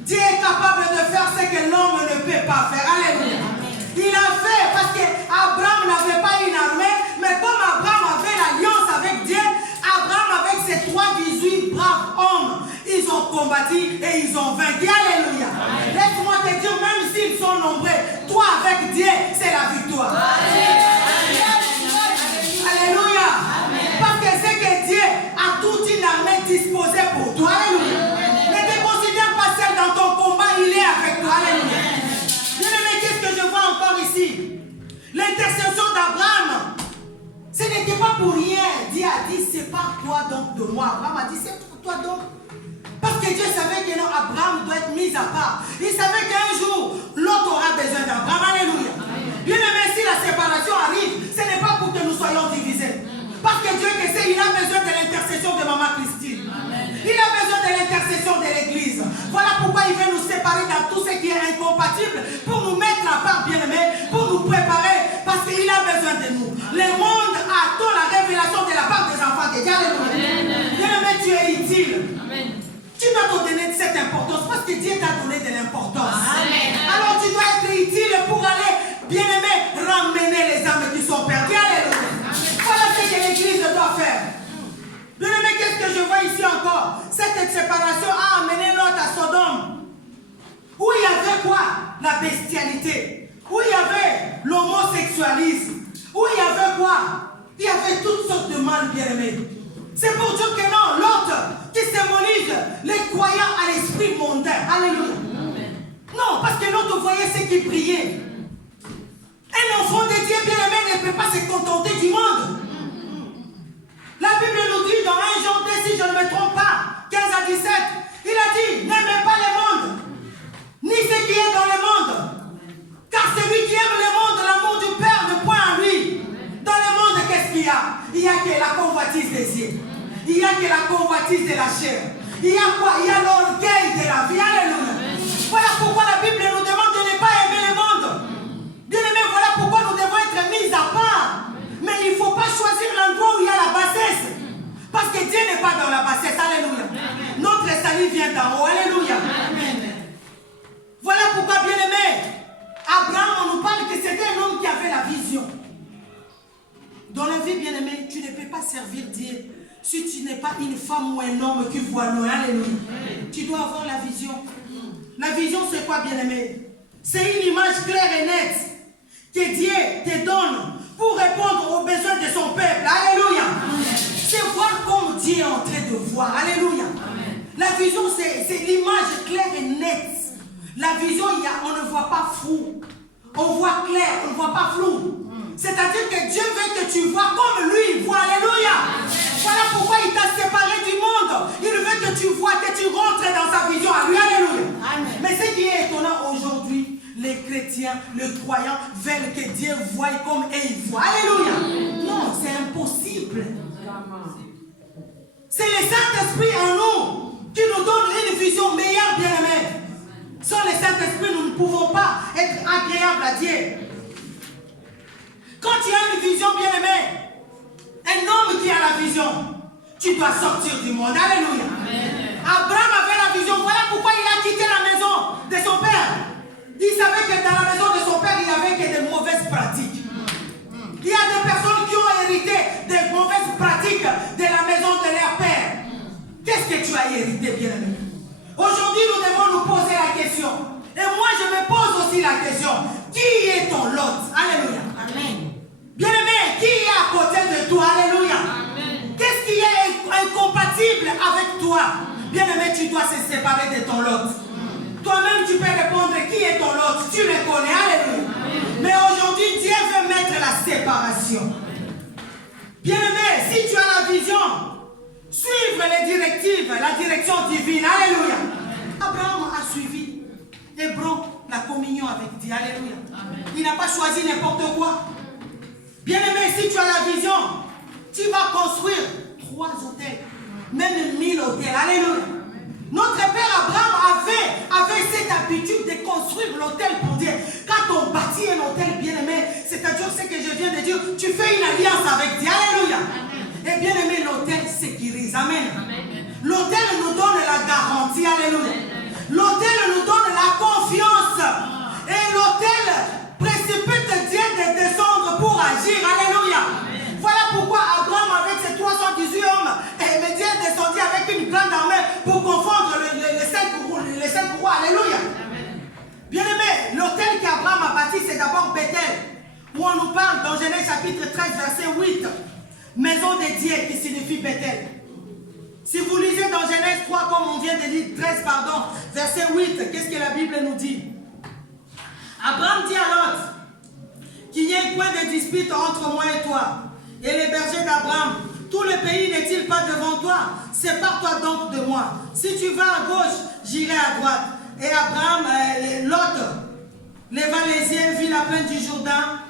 Dieu est capable de faire ce que l'homme ne peut pas faire. Alléluia. Il a fait parce qu'Abraham n'avait pas une armée, mais comme Abraham avait l'alliance avec Dieu, Abraham avec ses 318 braves hommes, ils ont combattu et ils ont vaincu. Alléluia. Laisse-moi te dire, même s'ils sont nombreux, toi avec Dieu, c'est la victoire. Alléluia. Parce que c'est que Dieu a toute une armée disposée pour toi. Alléluia. Ne te considère pas seul dans ton combat, il est avec toi. Alléluia. Bien-aimé, qu'est-ce que je vois encore ici? L'intercession d'Abraham. Ce n'était pas pour rien. Dieu a dit, c'est pas toi donc de moi. Abraham a dit, c'est pour toi donc. Parce que Dieu savait que non, Abraham doit être mis à part. Il savait qu'un jour, l'autre aura besoin d'Abraham. Alléluia. l'intercession de Maman Christine. Il a besoin de l'intercession de l'Église. Voilà pourquoi il veut nous séparer dans tout ce qui est incompatible pour nous mettre à part, bien-aimés, pour nous préparer, parce qu'il a besoin de nous. Le monde attend la révélation de la part des enfants de Dieu. Alléluia. Bien-aimé, tu es utile. Amen. Tu dois te donner cette importance parce que Dieu t'a donné de l'importance. Alors tu dois être utile pour aller, bien-aimé, ramener les âmes qui sont perdues. Alléluia. Voilà ce que l'Église doit faire. Bien-aimé, qu'est-ce que je vois ici encore? Cette séparation a amené Lot à Sodome. Où il y avait quoi? La bestialité. Où il y avait l'homosexualisme. Où il y avait quoi? Il y avait toutes sortes de mal, bien-aimés. C'est pour dire que non, l'autre qui symbolise les croyants à l'esprit mondain. Alléluia. Non, parce que l'autre voyait ce qui brillait. Un enfant de Dieu bien-aimé ne peut pas se contenter du monde. La Bible nous dit dans 1 Jean 2, si je ne me trompe pas, 15 à 17, il a dit, n'aimez pas le monde, ni ce qui est dans le monde. Car celui qui aime le monde, l'amour du Père ne point en lui. Dans le monde, qu'est-ce qu'il y a? Il n'y a que la convoitise des yeux. Il n'y a que la convoitise de la chair. Il y a quoi? Il y a l'orgueil de la vie. Alléluia. Voilà pourquoi la Bible nous demande de ne pas aimer le monde. Bien aimé, voilà pourquoi nous devons être mis à part. Mais il ne faut pas choisir l'endroit où il y a la bassesse. Parce que Dieu n'est pas dans la bassesse. Alléluia. Notre salut vient d'en haut. Alléluia. Voilà pourquoi, bien aimé, Abraham, on nous parle que c'était un homme qui avait la vision. Dans la vie, bien aimé, tu ne peux pas servir Dieu si tu n'es pas une femme ou un homme qui voit loin. Alléluia. Tu dois avoir la vision. La vision, c'est quoi, bien aimé? C'est une image claire et nette que Dieu te donne pour répondre aux besoins de son peuple. Alléluia. C'est voir comme Dieu est en train de voir. Alléluia. La vision, c'est l'image claire et nette. La vision, on ne voit pas flou. On voit clair, on ne voit pas flou. C'est-à-dire que Dieu veut que tu vois comme lui voit. Alléluia. Voilà pourquoi il t'a séparé du monde. Il veut que tu vois, que tu rentres dans sa vision à lui. Alléluia. Mais ce qui est étonnant aujourd'hui, les chrétiens, les croyants veulent que Dieu voie comme il voit. Alléluia. Non, c'est impossible. C'est le Saint-Esprit en nous qui nous donne une vision meilleure, bien-aimée. Sans le Saint-Esprit, nous ne pouvons pas être agréables à Dieu. Quand tu as une vision, bien-aimée, un homme qui a la vision, tu dois sortir du monde. Alléluia. Abraham avait la vision. Voilà pourquoi il a quitté la maison de son père. Il savait que dans la maison de son père, il n'y avait que de mauvaises pratiques. Il y a des personnes qui ont hérité des mauvaises pratiques de la maison de leur père. Qu'est-ce que tu as hérité, bien-aimé? Aujourd'hui, nous devons nous poser la question. Et moi, je me pose aussi la question. Qui est ton Lot? Alléluia. Amen. Bien-aimé, qui est à côté de toi? Alléluia. Qu'est-ce qui est incompatible avec toi? Bien-aimé, tu dois se séparer de ton Lot. Toi-même, tu peux répondre qui est ton Lot. Tu le connais. Alléluia. Mais aujourd'hui, Dieu veut mettre la séparation. Bien-aimé, si tu as la vision, suivre les directives, la direction divine. Alléluia. Abraham a suivi Hébron, la communion avec Dieu. Alléluia. Il n'a pas choisi n'importe quoi. Bien-aimé, si tu as la vision, tu vas construire 3 hôtels, même 1000 hôtels. Alléluia. Notre père Abraham avait cette habitude de construire l'hôtel pour Dieu. Quand on bâtit un hôtel, bien-aimé, c'est-à-dire ce que je viens de dire, tu fais une alliance avec Dieu. Alléluia. Et bien aimé, l'autel sécurise. Amen. L'autel nous donne la garantie. Alléluia. L'autel nous donne la confiance. Et l'autel précipite Dieu de descendre pour agir. Alléluia. Voilà pourquoi Abraham, avec ses 318 hommes, et Dieu est descendu avec une grande armée pour confondre les 5 rois. Alléluia. Bien aimé, l'autel qu'Abraham a bâti, c'est d'abord Bethel, où on nous parle dans Genèse chapitre 13, verset 8. Maison de Dieu qui signifie Bethel. Si vous lisez dans Genèse 3, comme on vient de lire, 13, pardon, verset 8, qu'est-ce que la Bible nous dit? Abraham dit à Lot qu'il n'y ait point de dispute entre moi et toi. Et les bergers d'Abraham, tout le pays n'est-il pas devant toi? Sépare-toi donc de moi. Si tu vas à gauche, j'irai à droite. Et Abraham, Lot, leva les yeux, vit la plaine du Jourdain.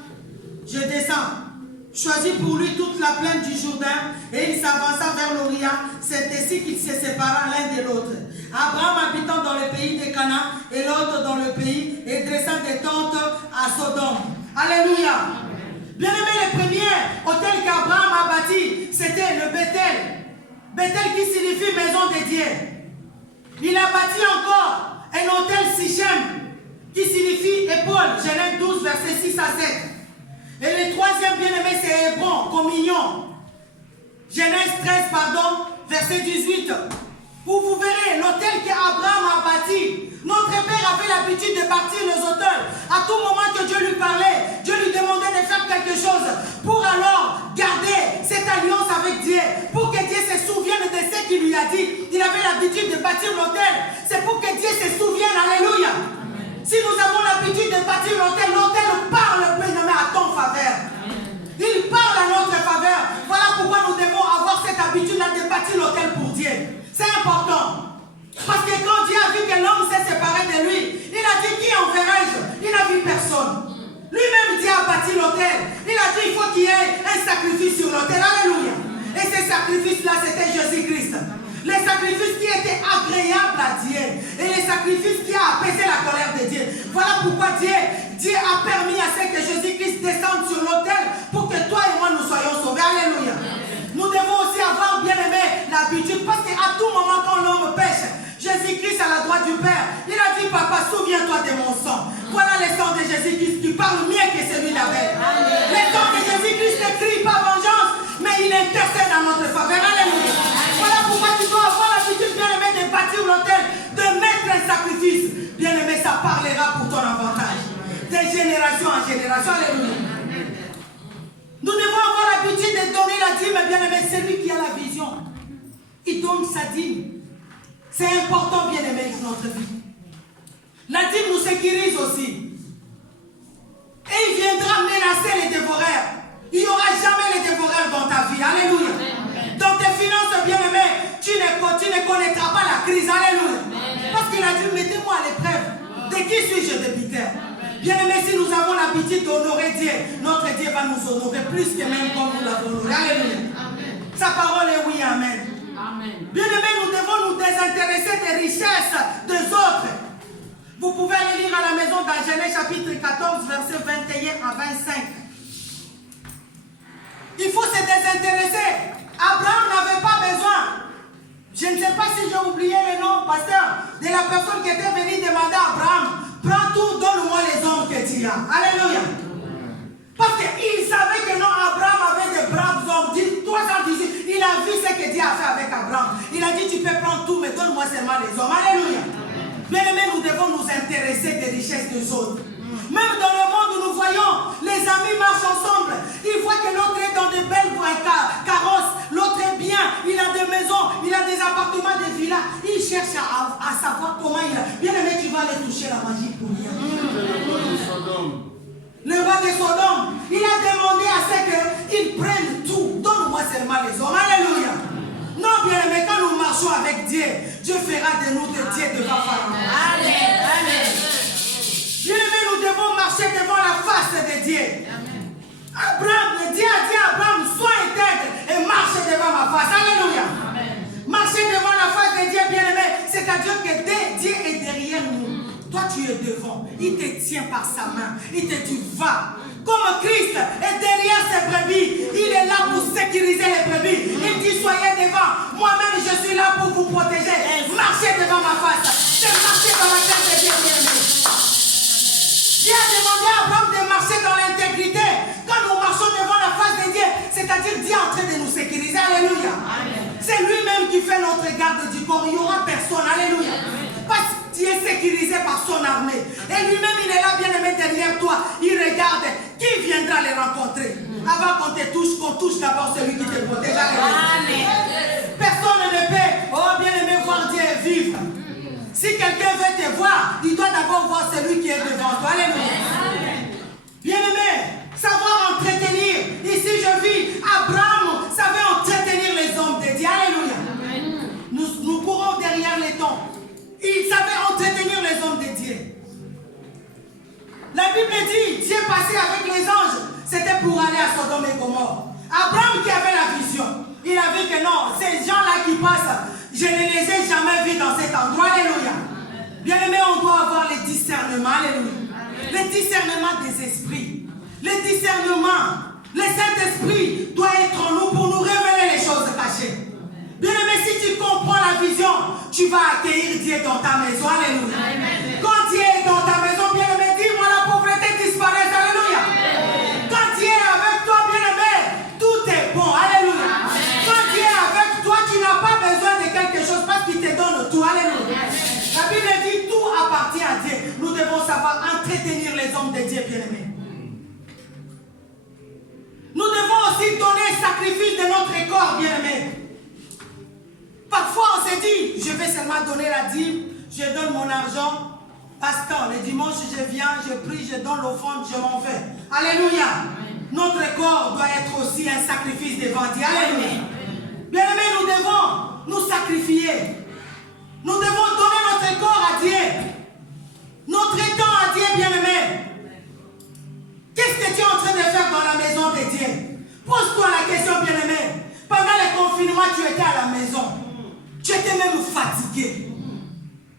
Je descends. choisit pour lui toute la plaine du Jourdain et il s'avança vers l'Orient. C'est ainsi qu'ils se séparèrent l'un de l'autre. Abraham habitant dans le pays de Canaan et l'autre dans le pays et dressant des tentes à Sodome. Alléluia. Bien-aimé, le premier hôtel qu'Abraham a bâti, c'était le Bethel. Bethel qui signifie maison de Dieu. Il a bâti encore un hôtel Sichem qui signifie épaule. Genèse 12, versets 6 à 7. Et le troisième bien-aimé, c'est Hébron, communion. Genèse 13, verset 18. Où vous verrez l'hôtel qu'Abraham a bâti. Notre père avait l'habitude de bâtir les hôtels. À tout moment que Dieu lui parlait, Dieu lui demandait de faire quelque chose pour alors garder cette alliance avec Dieu. Pour que Dieu se souvienne de ce qu'il lui a dit. Il avait l'habitude de bâtir l'hôtel. C'est pour que Dieu se souvienne. Alléluia. Amen. Si nous avons l'habitude de bâtir l'hôtel, l'hôtel parle bien-aimé à ton faveur. Il parle à notre faveur. Voilà pourquoi nous devons avoir cette habitude-là de bâtir l'hôtel pour Dieu. C'est important. Parce que quand Dieu a vu que l'homme s'est séparé de lui, il a dit, qui enverrai-je? Il n'a vu personne. Lui-même, Dieu a bâti l'autel. Il a dit, il faut qu'il y ait un sacrifice sur l'autel. Alléluia. Et ce sacrifice-là, c'était Jésus-Christ. Les sacrifices qui étaient agréables à Dieu. Et les sacrifices qui ont apaisé la colère de Dieu. Voilà pourquoi Dieu a permis à ce que Jésus-Christ descende sur l'autel pour que toi et moi nous soyons sauvés. Alléluia. Nous devons aussi avoir bien aimé l'habitude, parce qu'à tout moment quand l'homme pêche, Jésus-Christ à la droite du Père, il a dit, papa, souviens-toi de mon sang. Voilà le sang de Jésus-Christ qui parle mieux que celui d'Abel. Le sang de Jésus-Christ ne crie pas vengeance, mais il intercède en notre faveur. Alléluia. Voilà pourquoi tu dois avoir l'habitude, bien aimé, de bâtir l'autel, de mettre un sacrifice. Bien aimé, ça parlera pour ton avantage. De génération en génération. Alléluia. Nous devons avoir l'habitude de donner la dîme, bien aimé, celui qui a la vision. Il donne sa dîme. C'est important, bien aimé, dans notre vie. La dîme nous sécurise aussi. Et il viendra menacer les dévoreurs. Il n'y aura jamais les dévoreurs dans ta vie. Alléluia. Dans tes finances, bien aimé, tu ne connaîtras pas la crise. Alléluia. Parce qu'il a dit, mettez-moi à l'épreuve. De qui suis-je débiteur? Bien aimé, si nous avons l'habitude d'honorer Dieu, notre Dieu va nous honorer plus que même comme nous l'avons honoré. Alléluia. Sa parole est oui, amen. Bien aimé, nous devons nous désintéresser des richesses des autres. Vous pouvez aller lire à la maison dans Genèse chapitre 14, versets 21 à 25. Il faut se désintéresser. Abraham n'avait pas besoin. Je ne sais pas si j'ai oublié le nom, pasteur, de la personne qui était venue demander à Abraham, prends tout, donne-moi les hommes que tu as. Alléluia. Parce qu'il savait que non, Abraham avait de braves hommes. 318, il a vu ce que Dieu a fait avec Abraham. Il a dit, tu peux prendre tout, mais donne-moi seulement les hommes. Alléluia. Bien aimé, nous devons nous intéresser des richesses des autres. Même dans le monde où nous voyons, les amis marchent ensemble. Ils voient que l'autre est dans de belles carrosses, l'autre est bien, il a des maisons, il a des appartements, des villas. Ils cherchent à savoir comment il a. Bien aimé, tu vas aller toucher la magie pour rien. Le roi de Sodome, il a demandé à ce qu'ils prennent tout. Donne-moi seulement les hommes. Alléluia. Non, bien aimé, quand nous marchons avec Dieu, Dieu fera de nous des dieux devant Pharaon. Amen. Bien aimé, nous devons marcher devant la face de Dieu. Abraham, Dieu a dit à Abraham, sois intègre et marche devant ma face. Alléluia. Marcher devant la face de Dieu, bien aimé, c'est-à-dire que Dieu est derrière nous. Toi, tu es devant. Il te tient par sa main. Il te dit, va. Comme Christ est derrière ses brebis, il est là pour sécuriser les brebis. Il dit, soyez devant. Moi-même, je suis là pour vous protéger. Marchez devant ma face. C'est marcher dans la tête de Dieu, bien aimé. Dieu a demandé à Abraham de marcher dans l'intégrité. Quand nous marchons devant la face de Dieu, c'est-à-dire Dieu est en train de nous sécuriser. Alléluia. C'est lui-même qui fait notre garde du corps. Il n'y aura personne. Alléluia. Parce que Dieu est sécurisé par son armée. Et lui-même, il est là, bien aimé, derrière toi. Il regarde qui viendra les rencontrer. Avant qu'on te touche, qu'on touche d'abord celui qui te protège. Alléluia. Personne ne peut, oh bien aimé, voir Dieu vivre. Si quelqu'un veut te voir, il doit d'abord voir celui qui est devant toi. Alléluia. Bien aimé, savoir entretenir. Ici, je vis, Abraham savait entretenir les hommes de Dieu. Alléluia. Nous courons derrière les temps. Il savait entretenir les hommes de Dieu. La Bible dit, Dieu passait avec les anges, c'était pour aller à à Sodome et Gomorrhe. Abraham qui avait la vision, il a vu que non, ces gens-là qui passent, je ne les ai jamais vus dans cet endroit. Alléluia. Bien-aimés, on doit avoir les discernements. Alléluia. Le discernement des esprits. Le discernement. Le Saint-Esprit doit être en nous pour nous révéler les choses cachées. Bien-aimé, si tu comprends la vision, tu vas accueillir Dieu dans ta maison. Alléluia. Quand Dieu est dans ta maison, bien-aimé, dis-moi, la pauvreté disparaît. Alléluia. Quand Dieu est avec toi, bien-aimé, tout est bon. Alléluia. Quand Dieu est avec toi, tu n'as pas besoin de quelque chose parce qu'il te donne tout. Alléluia. La Bible dit tout appartient à Dieu. Nous devons savoir entretenir les hommes de Dieu, bien-aimés. Nous devons aussi donner le sacrifice de notre corps, bien-aimés. Parfois, on se dit, je vais seulement donner la dîme, je donne mon argent. Pasteur, le dimanche, je viens, je prie, je donne l'offrande, je m'en vais. Alléluia. Notre corps doit être aussi un sacrifice devant Dieu. Alléluia. Bien-aimés, nous devons nous sacrifier. Nous devons donner notre corps à Dieu. Notre temps à Dieu, bien-aimé. Qu'est-ce que tu es en train de faire dans la maison de Dieu? Pose-toi la question, bien-aimé. Pendant le confinement, tu étais à la maison. Tu étais même fatigué.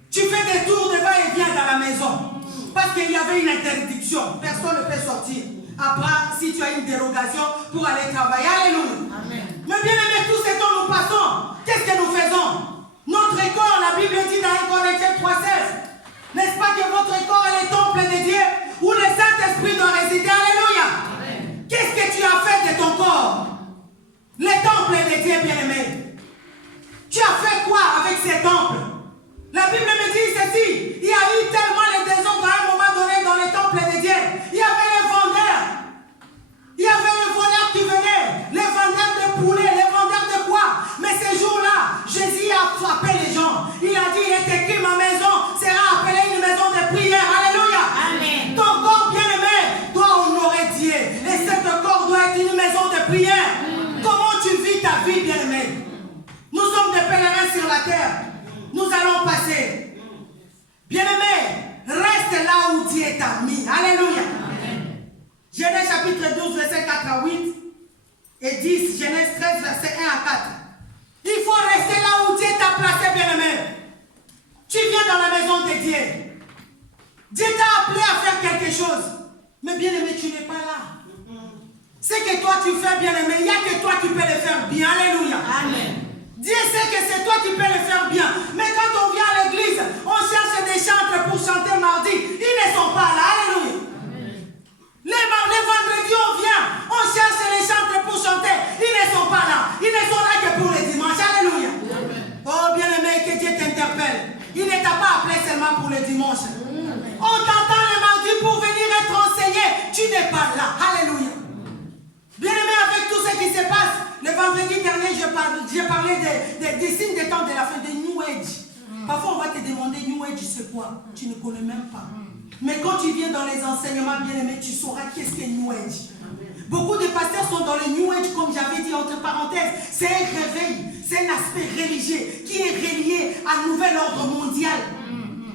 Tu fais des tours de va-et-vient dans la maison. Parce qu'il y avait une interdiction. Personne ne peut sortir. Après, si tu as une dérogation pour aller travailler. Alléluia. Amen. Mais bien-aimé, tout ce temps nous passons. Qu'est-ce que nous faisons? Notre corps, la Bible dit dans 1 Corinthiens 3,16. N'est-ce pas que votre corps est le temple de Dieu où le Saint-Esprit doit résider? Alléluia. Qu'est-ce que tu as fait de ton corps? Le temple de Dieu, bien-aimé. Tu as fait quoi avec ces temples? La Bible me dit ceci. Il y a eu tellement de désordre à un moment donné dans les temples de Dieu. Il y avait les vendeurs. Il y avait les voleurs qui venaient. Les vendeurs de poulets, les vendeurs de quoi? Mais ces jours-là, Jésus a frappé les gens. Il a dit, il est écrit, ma maison sera appelée une maison de prière. Alléluia. Amen. Ton corps bien-aimé doit honorer Dieu. Et cet corps doit être une maison de prière. Comment tu vis ta vie, bien-aimé? Nous sommes des pèlerins sur la terre. Nous allons passer. Bien-aimé, reste là où Dieu t'a mis. Alléluia. Genèse chapitre 12, verset 4 à 8 et 10, Genèse 13, verset 1 à 4. Il faut rester là où Dieu t'a placé, bien-aimé. Tu viens dans la maison de Dieu. Dieu t'a appelé à faire quelque chose. Mais bien-aimé, tu n'es pas là. Ce que toi tu fais, bien-aimé, il n'y a que toi qui peux le faire bien. Alléluia. Amen. Dieu sait que c'est toi qui peux le faire bien. Mais quand on vient à l'église, on cherche des chantres pour chanter mardi. Ils ne sont pas là. Alléluia. Les vendredis, on vient, on cherche les chantres pour chanter. Ils ne sont pas là. Ils ne sont là que pour les dimanches. Alléluia. Amen. Oh, bien-aimé, que Dieu t'interpelle. Il ne t'a pas appelé seulement pour les dimanches. On t'entend le mardi pour venir être enseigné. Tu n'es pas là. Alléluia. Bien-aimé, avec tout ce qui se passe, le vendredi dernier, j'ai parlé des signes des temps de la fin, de New Age. Parfois, on va te demander New Age, c'est quoi? Tu ne connais même pas. Mais quand tu viens dans les enseignements, bien-aimés, tu sauras qu'est-ce qu'est New Age. Beaucoup de pasteurs sont dans le New Age, comme j'avais dit entre parenthèses. C'est un réveil, c'est un aspect religieux qui est relié à un nouvel ordre mondial.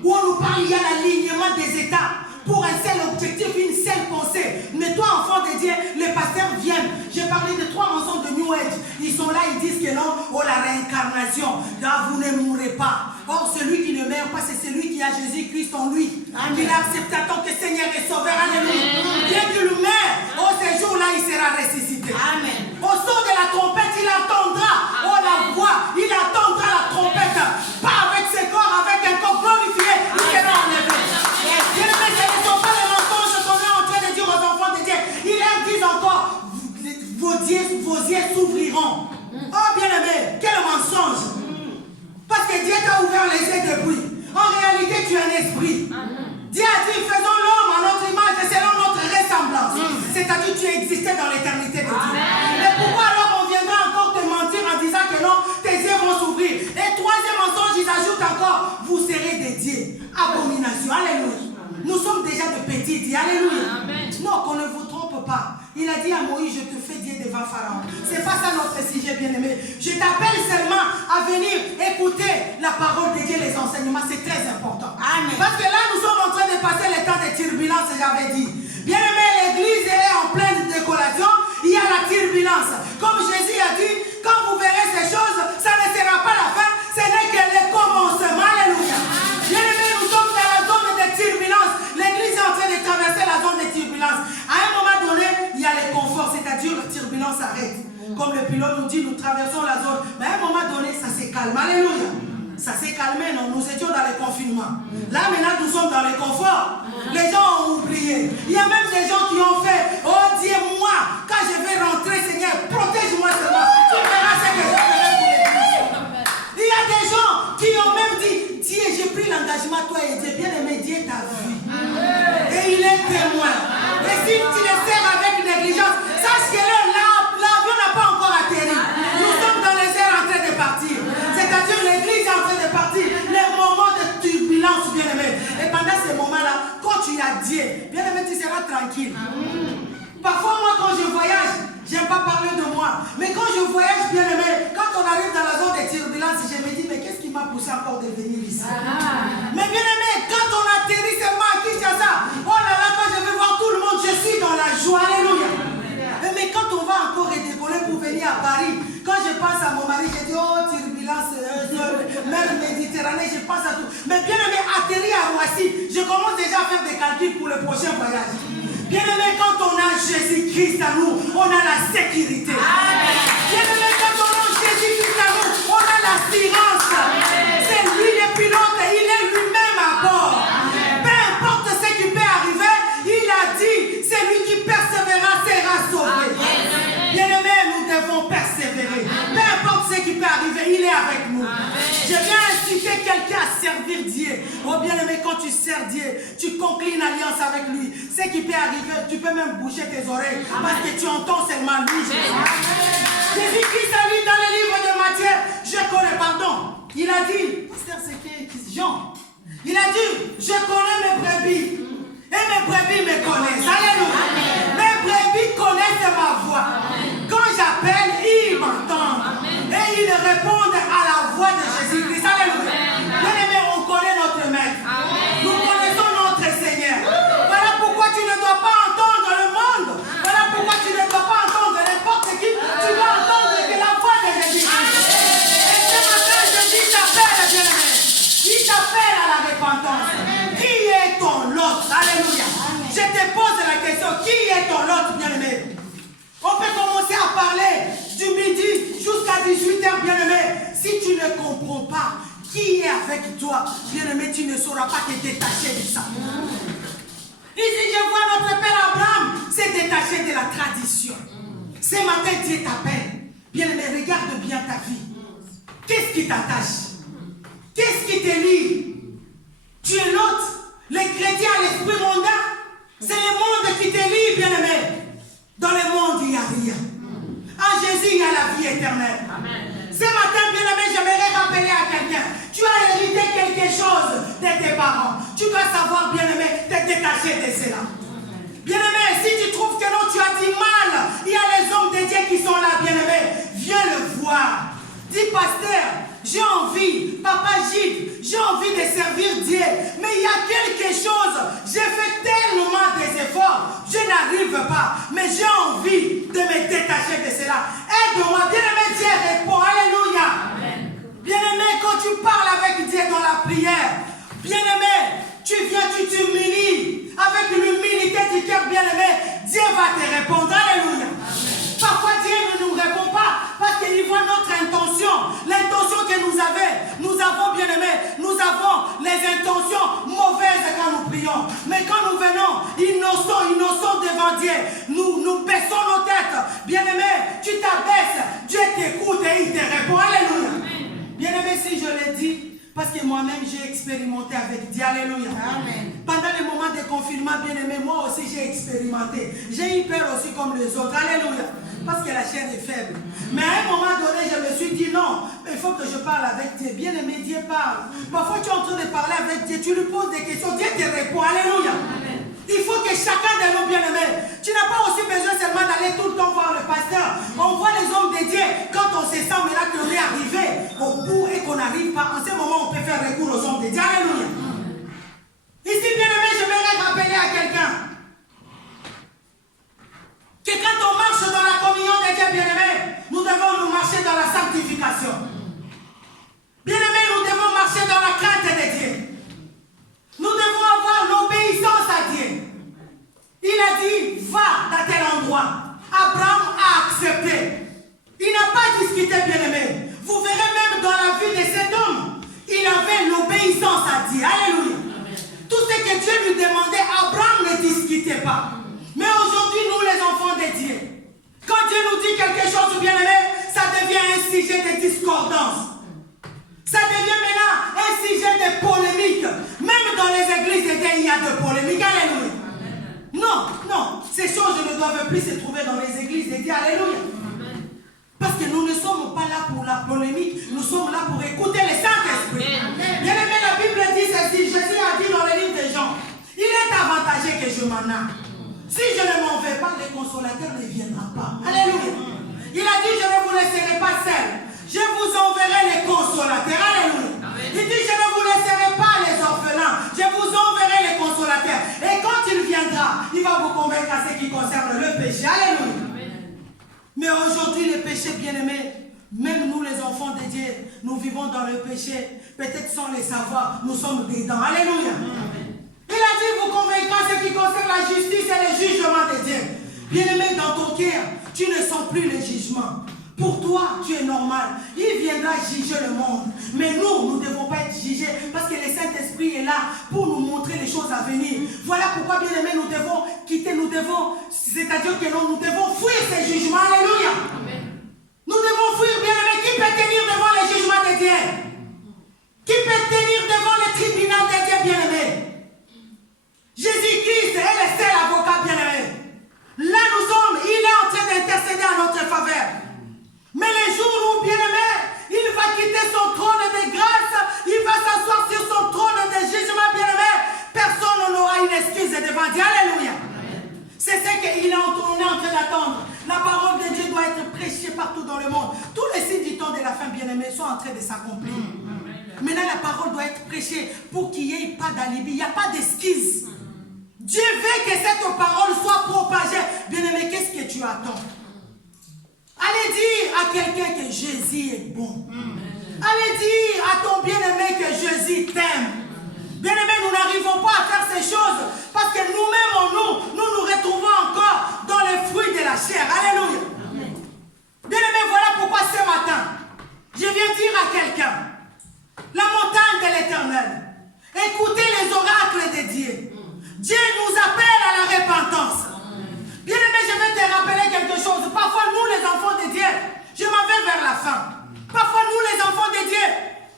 Où on nous parle, il y a l'alignement des États. Pour un seul objectif, une seule pensée. Mais toi, enfant de Dieu, les pasteurs viennent. J'ai parlé de 3 mensonges de New Age. Ils sont là, ils disent que non, oh la réincarnation. Là, vous ne mourrez pas. Or, celui qui ne meurt pas, c'est celui qui a Jésus-Christ en lui. Il a accepté en tant que Seigneur et Sauveur. Alléluia. Bien qu'il meure, oh, ce jour-là, il sera ressuscité. Amen. Au son de la trompette, il entendra, oh la voix, il entendra la trompette. Pas avec ses corps, avec un corps glorifié. Il sera enlevé. Bien-aimés, ce ne sont pas les mensonges qu'on est en train de dire aux enfants de Dieu. Ils leur disent encore, vos yeux s'ouvriront. Oh bien-aimé, quel mensonge. Parce que Dieu t'a ouvert les yeux depuis. En réalité, tu es un esprit. Dieu a dit, faisons l'homme à notre image et selon notre ressemblance. C'est-à-dire, tu existais dans l'éternité de Dieu. Mais pourquoi alors on viendra encore te mentir en disant que non, tes yeux vont s'ouvrir? Et troisième mensonge, ils ajoutent encore, vous serez des dieux. Abomination. Alléluia. Nous sommes déjà de petits dieux. Alléluia. Amen. Non, qu'on ne vous trompe pas. Il a dit à Moïse, je te fais Dieu devant Pharaon. C'est pas ça notre sujet, bien-aimé. Je t'appelle seulement à venir écouter la parole de Dieu, les enseignements. C'est très important. Amen. Parce que là, nous sommes en train de passer le temps de turbulence, j'avais dit. Bien-aimé, l'église est en pleine décollation. Il y turbulence. Comme Jésus a dit, quand vous verrez ces choses, ça ne sera pas la fin, ce n'est que le commencement. Alléluia. Bien-aimés, nous sommes dans la zone de turbulence. L'église est en train de traverser la zone de turbulence. À un moment donné, il y a le confort, c'est-à-dire la turbulence s'arrête. Comme le pilote nous dit, nous traversons la zone. Mais à un moment donné, ça se calme. Alléluia. Ça s'est calmé, non? Nous étions dans le confinement. Là, maintenant, nous sommes dans le confort. Les gens ont oublié. Il y a même des gens qui ont fait, oh Dieu, moi, quand je vais rentrer, Seigneur, protège-moi seulement. Tu verras ce que je ferai pour l'église. Il y a des gens qui ont même dit, Dieu, j'ai pris l'engagement, toi et Dieu, bien aimé, Dieu t'a vu. Et il est témoin. Et si tu le sers avec négligence, sache que l'avion n'a pas encore atterri. Nous sommes dans les airs en train de partir. C'est-à-dire l'église est en train de partir. Les moments de turbulence, bien-aimé. Et pendant ces moments-là, quand tu as Dieu, bien-aimé, tu seras tranquille. Parfois, moi, quand je voyage, j'aime pas parler de moi. Mais quand je voyage, bien-aimé, quand on arrive dans la zone de turbulence, je me dis, mais qu'est-ce qui m'a poussé encore de venir ici? Mais bien-aimé, quand on atterrit seulement à Kinshasa, oh là là, quand je vais voir tout le monde, je suis dans la joie. Alléluia. Mais quand on va encore redécoller pour venir à Paris, quand je pense à mon mari, je dis, oh, turbulence, mer Méditerranée, je pense à tout. Mais bien aimé, atterrir à Roissy, je commence déjà à faire des calculs pour le prochain voyage. Bien aimé, quand on a Jésus-Christ à nous, on a la sécurité. Bien aimé, quand on a Jésus-Christ à nous, on a l'assurance. C'est lui le pilote, il est lui-même à bord. Peu importe ce qui peut arriver, il a dit, c'est lui qui persévérera, sera sauvé. Bien-aimés, nous devons persévérer. Peu importe ce qui peut arriver, il est avec nous. Je viens inciter quelqu'un à servir Dieu. Oh bien-aimé, quand tu sers Dieu, tu conclus une alliance avec lui. Ce qui peut arriver, tu peux même boucher tes oreilles parce que tu entends seulement lui. Jésus-Christ a dit dans le livre de Matthieu, je connais, pardon, il a dit, c'est Jean, il a dit, je connais mes brebis. Et mes brebis me connaissent. Alléluia. Mes brebis connaissent ma voix. Quand j'appelle, ils m'entendent. Et ils répondent à la voix de Jésus-Christ. Alléluia. Bien-aimé, on connaît notre Maître. Nous connaissons notre Seigneur. Voilà pourquoi tu ne dois pas entendre le monde. Voilà pourquoi tu ne dois pas entendre n'importe qui. Tu dois entendre que la voix de Jésus-Christ. Et ce matin, Jésus t'appelle, bien-aimé. Il t'appelle à la repentance. Qui est ton lot? Alléluia. Je te pose la question, qui est ton lot, bien-aimé? On peut commencer à parler du midi jusqu'à 18h, bien-aimé. Si tu ne comprends pas qui est avec toi, bien-aimé, tu ne sauras pas te détacher de ça. Ici, je vois notre père Abraham s'est détaché de la tradition. Ce matin, Dieu t'appelle. Bien-aimé, regarde bien ta vie. Qu'est-ce qui t'attache? Qu'est-ce qui te lie? Tu es l'autre. Les chrétiens à l'esprit mondain, c'est le monde qui te lie, bien-aimé. Dans le monde, il n'y a rien. En Jésus, il y a la vie éternelle. Amen. Ce matin, bien-aimé, j'aimerais rappeler à quelqu'un. Tu as hérité quelque chose de tes parents. Tu dois savoir, bien-aimé, te détacher de cela. Bien-aimé, si tu trouves que non, tu as du mal, il y a les hommes de Dieu qui sont là, bien-aimé. Viens le voir. Dis, pasteur, j'ai envie, papa Gilles, j'ai envie de servir Dieu, mais il y a quelque chose, j'ai fait tellement des efforts, je n'arrive pas, mais j'ai envie de me détacher de cela. Aide-moi, bien-aimé, Dieu répond, alléluia. Bien-aimé, quand tu parles avec Dieu dans la prière, bien-aimé, tu viens, tu t'humilies, avec l'humilité du cœur, bien-aimé, Dieu va te répondre, alléluia. Parfois Dieu ne nous répond pas parce qu'il voit notre intention. L'intention que nous avons, bien aimé, nous avons les intentions mauvaises quand nous prions. Mais quand nous venons innocents devant Dieu, nous baissons nos têtes. Bien aimé, tu t'abaisses, Dieu t'écoute et il te répond. Alléluia. Bien aimé, si je l'ai dit, parce que moi-même j'ai expérimenté avec Dieu. Alléluia. Amen. Pendant les moments de confinement, bien aimé, moi aussi j'ai expérimenté. J'ai eu peur aussi comme les autres. Alléluia. Parce que la chair est faible. Mais à un moment donné, je me suis dit non, il faut que je parle avec Dieu. Bien aimé, Dieu parle. Parfois tu es en train de parler avec Dieu, tu lui poses des questions, Dieu te répond. Alléluia. Amen. Il faut que chacun de nous, bien aimés, tu n'as pas aussi besoin seulement d'aller tout le temps voir le pasteur. On voit les hommes de Dieu quand on se sent maintenant qu'on est arrivé au bout et qu'on n'arrive pas. En ce moment, on peut faire recours aux hommes de Dieu. Alléluia. Ici, bien aimé, je vais rappeler à quelqu'un que quand on marche dans la communion de Dieu, a dit. Alléluia. Tout ce que Dieu lui demandait, Abraham ne discutait pas. Mais aujourd'hui, nous les enfants de Dieu, quand Dieu nous dit quelque chose, bien aimé, ça devient un sujet de discordance. Ça devient maintenant un sujet de polémique. Même dans les églises de Dieu, il y a de polémique. Alléluia. Non, non, ces choses ne doivent plus se trouver dans les églises de Dieu. Alléluia. Parce que nous ne sommes pas là pour la polémique, nous sommes là pour écouter le Saint-Esprit. Bien aimé, la Bible dit ceci, Jésus a dit dans le livre de Jean, il est avantagé que je m'en aille. Si je ne m'en vais pas, le consolateur ne viendra pas. Alléluia. Il a dit, je ne vous laisserai pas seul. Je vous enverrai les consolateurs. Alléluia. Il dit, je ne vous laisserai pas les orphelins. Je vous enverrai les consolateurs. Et quand il viendra, il va vous convaincre à ce qui concerne le péché. Alléluia. Mais aujourd'hui, le péché, bien-aimé, même nous les enfants de Dieu, nous vivons dans le péché. Peut-être sans le savoir, nous sommes dedans. Alléluia. Il a dit, vous convaincra ce qui concerne la justice et le jugement de Dieu. Bien-aimé, dans ton cœur, tu ne sens plus le jugement. Pour toi, tu es normal. Il viendra juger le monde. Mais nous ne devons pas être jugés parce que le Saint-Esprit est là pour nous montrer les choses à venir. Voilà pourquoi, bien aimé, nous devons quitter, c'est-à-dire que nous devons fuir ces jugements. Alléluia. Amen. Nous devons fuir, bien aimé. Qui peut tenir devant les jugements de Dieu? Qui peut tenir devant le tribunal de Dieu, bien aimé? Jésus-Christ est le seul avocat, bien aimé. Là nous sommes, il est en train d'intercéder en notre faveur. Mais les jours où, bien aimé, il va quitter son trône de grâce, il va s'asseoir sur son trône de jugement, bien aimé, personne n'aura une excuse devant Dieu. Alléluia. C'est ce qu'on est en train d'attendre. La parole de Dieu doit être prêchée partout dans le monde. Tous les signes du temps de la fin, bien aimé, sont en train de s'accomplir. Maintenant, la parole doit être prêchée pour qu'il n'y ait pas d'alibi, il n'y a pas d'excuse. Dieu veut que cette parole soit propagée. Bien-aimé, qu'est-ce que tu attends? Allez dire à quelqu'un que Jésus est bon. Allez dire à ton bien-aimé que Jésus t'aime. Bien-aimé, nous n'arrivons pas à faire ces choses parce que nous-mêmes en nous nous retrouvons encore dans les fruits de la chair. Alléluia. Bien-aimé, voilà pourquoi ce matin, je viens dire à quelqu'un, la montagne de l'Éternel, écoutez les oracles de Dieu. Dieu nous appelle à la repentance. Bien-aimé, je vais te rappeler quelque chose. Parfois, nous, les enfants de Dieu, je m'en vais vers la fin. Parfois, nous, les enfants de Dieu,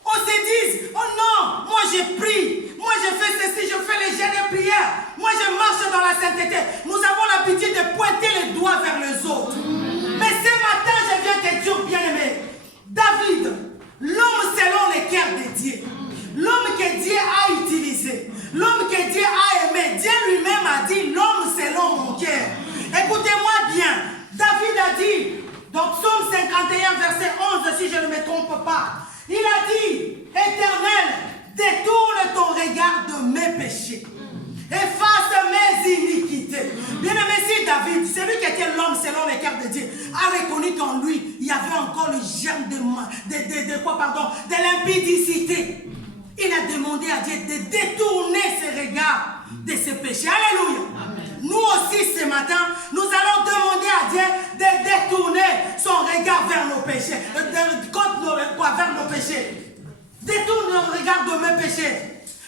on se dit, oh non, moi je prie, moi je fais ceci, je fais les jeûnes et prières, moi je marche dans la sainteté. Nous avons l'habitude de pointer les doigts vers les autres. Mais ce matin, je viens te dire, bien-aimé, David, l'homme selon le cœur de Dieu, l'homme que Dieu a utilisé, l'homme que Dieu a aimé, Dieu lui-même a dit, l'homme selon mon cœur. Écoutez-moi bien, David a dit, dans Psaume 51, verset 11, si je ne me trompe pas, il a dit, Éternel, détourne ton regard de mes péchés, efface mes iniquités. Bien-aimé, si David, celui qui était l'homme selon le cœur de Dieu, a reconnu qu'en lui, il y avait encore le germe de l'impudicité. Il a demandé à Dieu de détourner ses regards de ses péchés. Alléluia. Amen. Nous aussi ce matin, nous allons demander à Dieu de détourner son regard vers nos péchés. Vers nos péchés. Détourne le regard de mes péchés.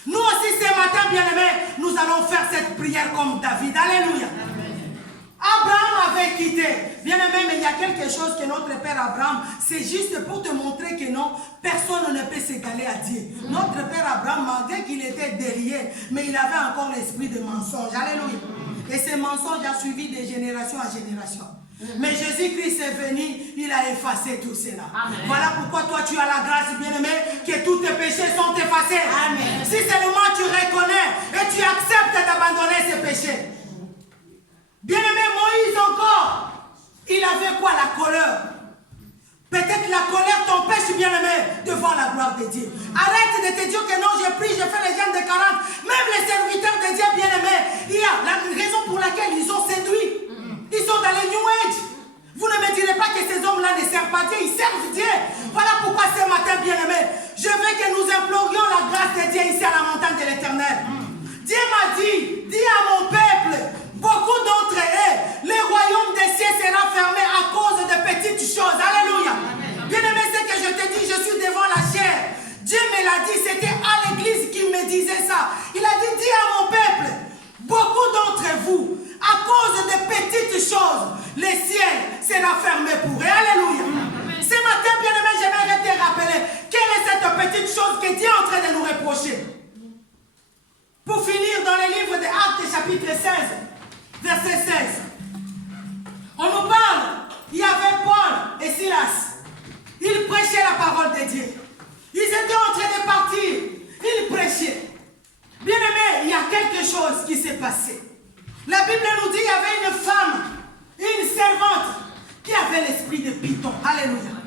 Nous aussi ce matin, bien-aimés, nous allons faire cette prière comme David. Alléluia. Amen. Abraham avait quitté. Bien-aimé, mais il y a quelque chose que notre père Abraham, c'est juste pour te montrer que non, personne ne peut s'égaler à Dieu. Notre père Abraham, malgré qu'il était derrière, mais il avait encore l'esprit de mensonge. Alléluia. Et ce mensonge a suivi de génération en génération. Mais Jésus-Christ est venu, il a effacé tout cela. Amen. Voilà pourquoi toi tu as la grâce, bien-aimé, que tous tes péchés sont effacés. Amen. Si seulement tu reconnais et tu acceptes d'abandonner ces péchés. Bien-aimé, Moïse encore, il avait quoi? La colère. Peut-être la colère t'empêche, bien-aimé, de voir la gloire de Dieu. Arrête de te dire que non, je prie, je fais les jeûnes de 40. Même les serviteurs de Dieu, bien-aimé, il y a la raison pour laquelle ils ont séduit. Ils sont dans les New Age. Vous ne me direz pas que ces hommes-là ne servent pas Dieu, ils servent Dieu. Voilà pourquoi ce matin, bien-aimé, je veux que nous implorions la grâce de Dieu ici à la montagne de l'Éternel. Dieu m'a dit, dis à mon peuple, beaucoup d'entre eux, le royaume des cieux sera fermé à cause de petites choses. Alléluia. Bien-aimé, ce que je te dis, je suis devant la chair. Dieu me l'a dit, c'était à l'église qu'il me dit cause de petites choses, les ciels sera fermé pour eux. Alléluia. Ce matin, bien-aimé, j'aimerais te rappeler quelle est cette petite chose que Dieu est en train de nous reprocher. Pour finir, dans le livre des Actes, chapitre 16, verset 16, on nous parle, il y avait Paul et Silas. Ils prêchaient la parole de Dieu. Ils étaient en train de partir. Ils prêchaient. Bien-aimé, il y a quelque chose qui s'est passé. La Bible nous dit qu'il y avait une femme, une servante, qui avait l'esprit de Python. Alléluia.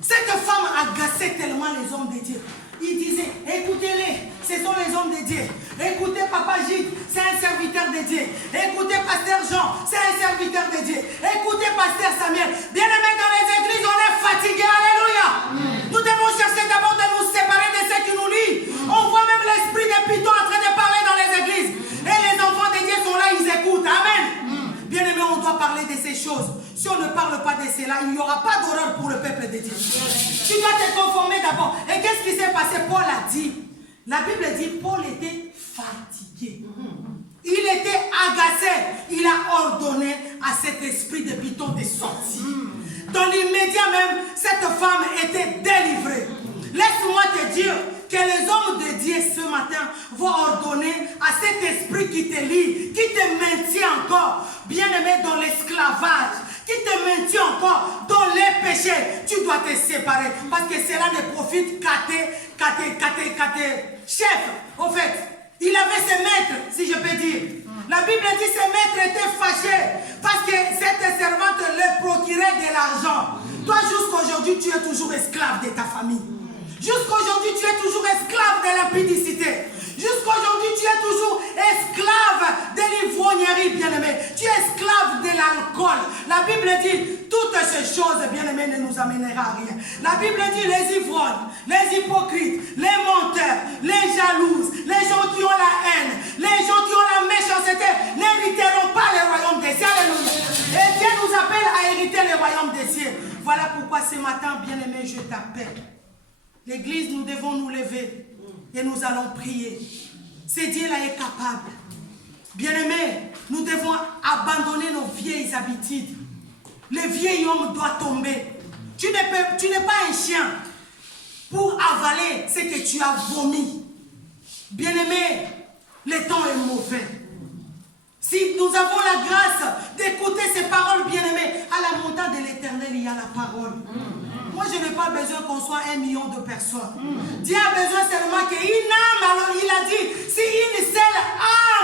Cette femme agaçait tellement les hommes de Dieu. Il disait, écoutez-les, ce sont les hommes de Dieu. Écoutez Papa Gilles, c'est un serviteur de Dieu. Écoutez Pasteur Jean, c'est un serviteur de Dieu. Écoutez Pasteur Samuel. Bien-aimés, dans les églises, on est fatigué. Alléluia. Nous devons chercher d'abord de nous séparer de ceux qui nous lient. On voit même l'esprit de Python en train de parler dans les églises. Et les enfants de Dieu sont là, ils écoutent. Amen. Bien-aimés, on doit parler de ces choses. Si on ne parle pas de cela, il n'y aura pas d'horreur pour le peuple de Dieu. Tu dois te conformer d'abord. Et qu'est-ce qui s'est passé? Paul a dit. La Bible dit Paul était fatigué. Il était agacé. Il a ordonné à cet esprit de Python de sortir. Dans l'immédiat même, cette femme était délivrée. Laisse-moi te dire que les hommes de Dieu ce matin vont ordonner à cet esprit qui te lie, qui te maintient encore, bien-aimé, dans l'esclavage, qui te maintient encore dans les péchés. Tu dois te séparer parce que cela ne profite qu'à tes chefs. En fait, il avait ses maîtres, si je peux dire. La Bible dit que ses maîtres étaient fâchés parce que cette servante leur procurait de l'argent. Toi, jusqu'aujourd'hui, tu es toujours esclave de ta famille. Jusqu'aujourd'hui, tu es toujours esclave de l'impudicité. Jusqu'aujourd'hui, tu es toujours esclave de l'ivrognerie, bien-aimé. Tu es esclave de l'alcool. La Bible dit, toutes ces choses, bien-aimé, ne nous amènera à rien. La Bible dit, les ivrognes, les hypocrites, les menteurs, les jalouses, les gens qui ont la haine, les gens qui ont la méchanceté, n'hériteront pas le royaume des cieux. Alléluia. Et Dieu nous appelle à hériter le royaume des cieux. Voilà pourquoi ce matin, bien-aimé, je t'appelle. L'église, nous devons nous lever et nous allons prier. C'est Dieu-là est capable. Bien-aimés, nous devons abandonner nos vieilles habitudes. Le vieil homme doit tomber. Tu n'es pas un chien pour avaler ce que tu as vomi. Bien-aimés, le temps est mauvais. Si nous avons la grâce d'écouter ces paroles, bien-aimés, à la montagne de l'Éternel, il y a la parole. Moi, je n'ai pas besoin qu'on soit 1 million de personnes. Dieu a besoin seulement qu'une âme, alors il a dit, si une seule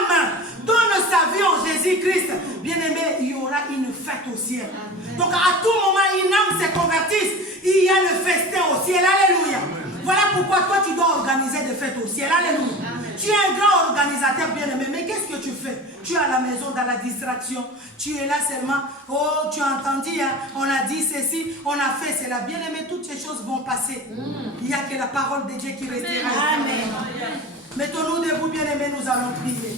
âme donne sa vie en Jésus-Christ, bien-aimé, il y aura une fête au ciel. Donc, à tout moment, une âme se convertisse, il y a le festin au ciel. Alléluia. Voilà pourquoi toi, tu dois organiser des fêtes au ciel. Alléluia. Tu es un grand organisateur, bien-aimé, mais qu'est-ce que tu fais? Tu es à la maison dans la distraction. Tu es là seulement, oh, tu as entendu, hein, on a dit ceci, on a fait cela. Bien-aimé, toutes ces choses vont passer. Il n'y a que la parole de Dieu qui restera. Amen. Mettons-nous debout, bien-aimés, nous allons prier.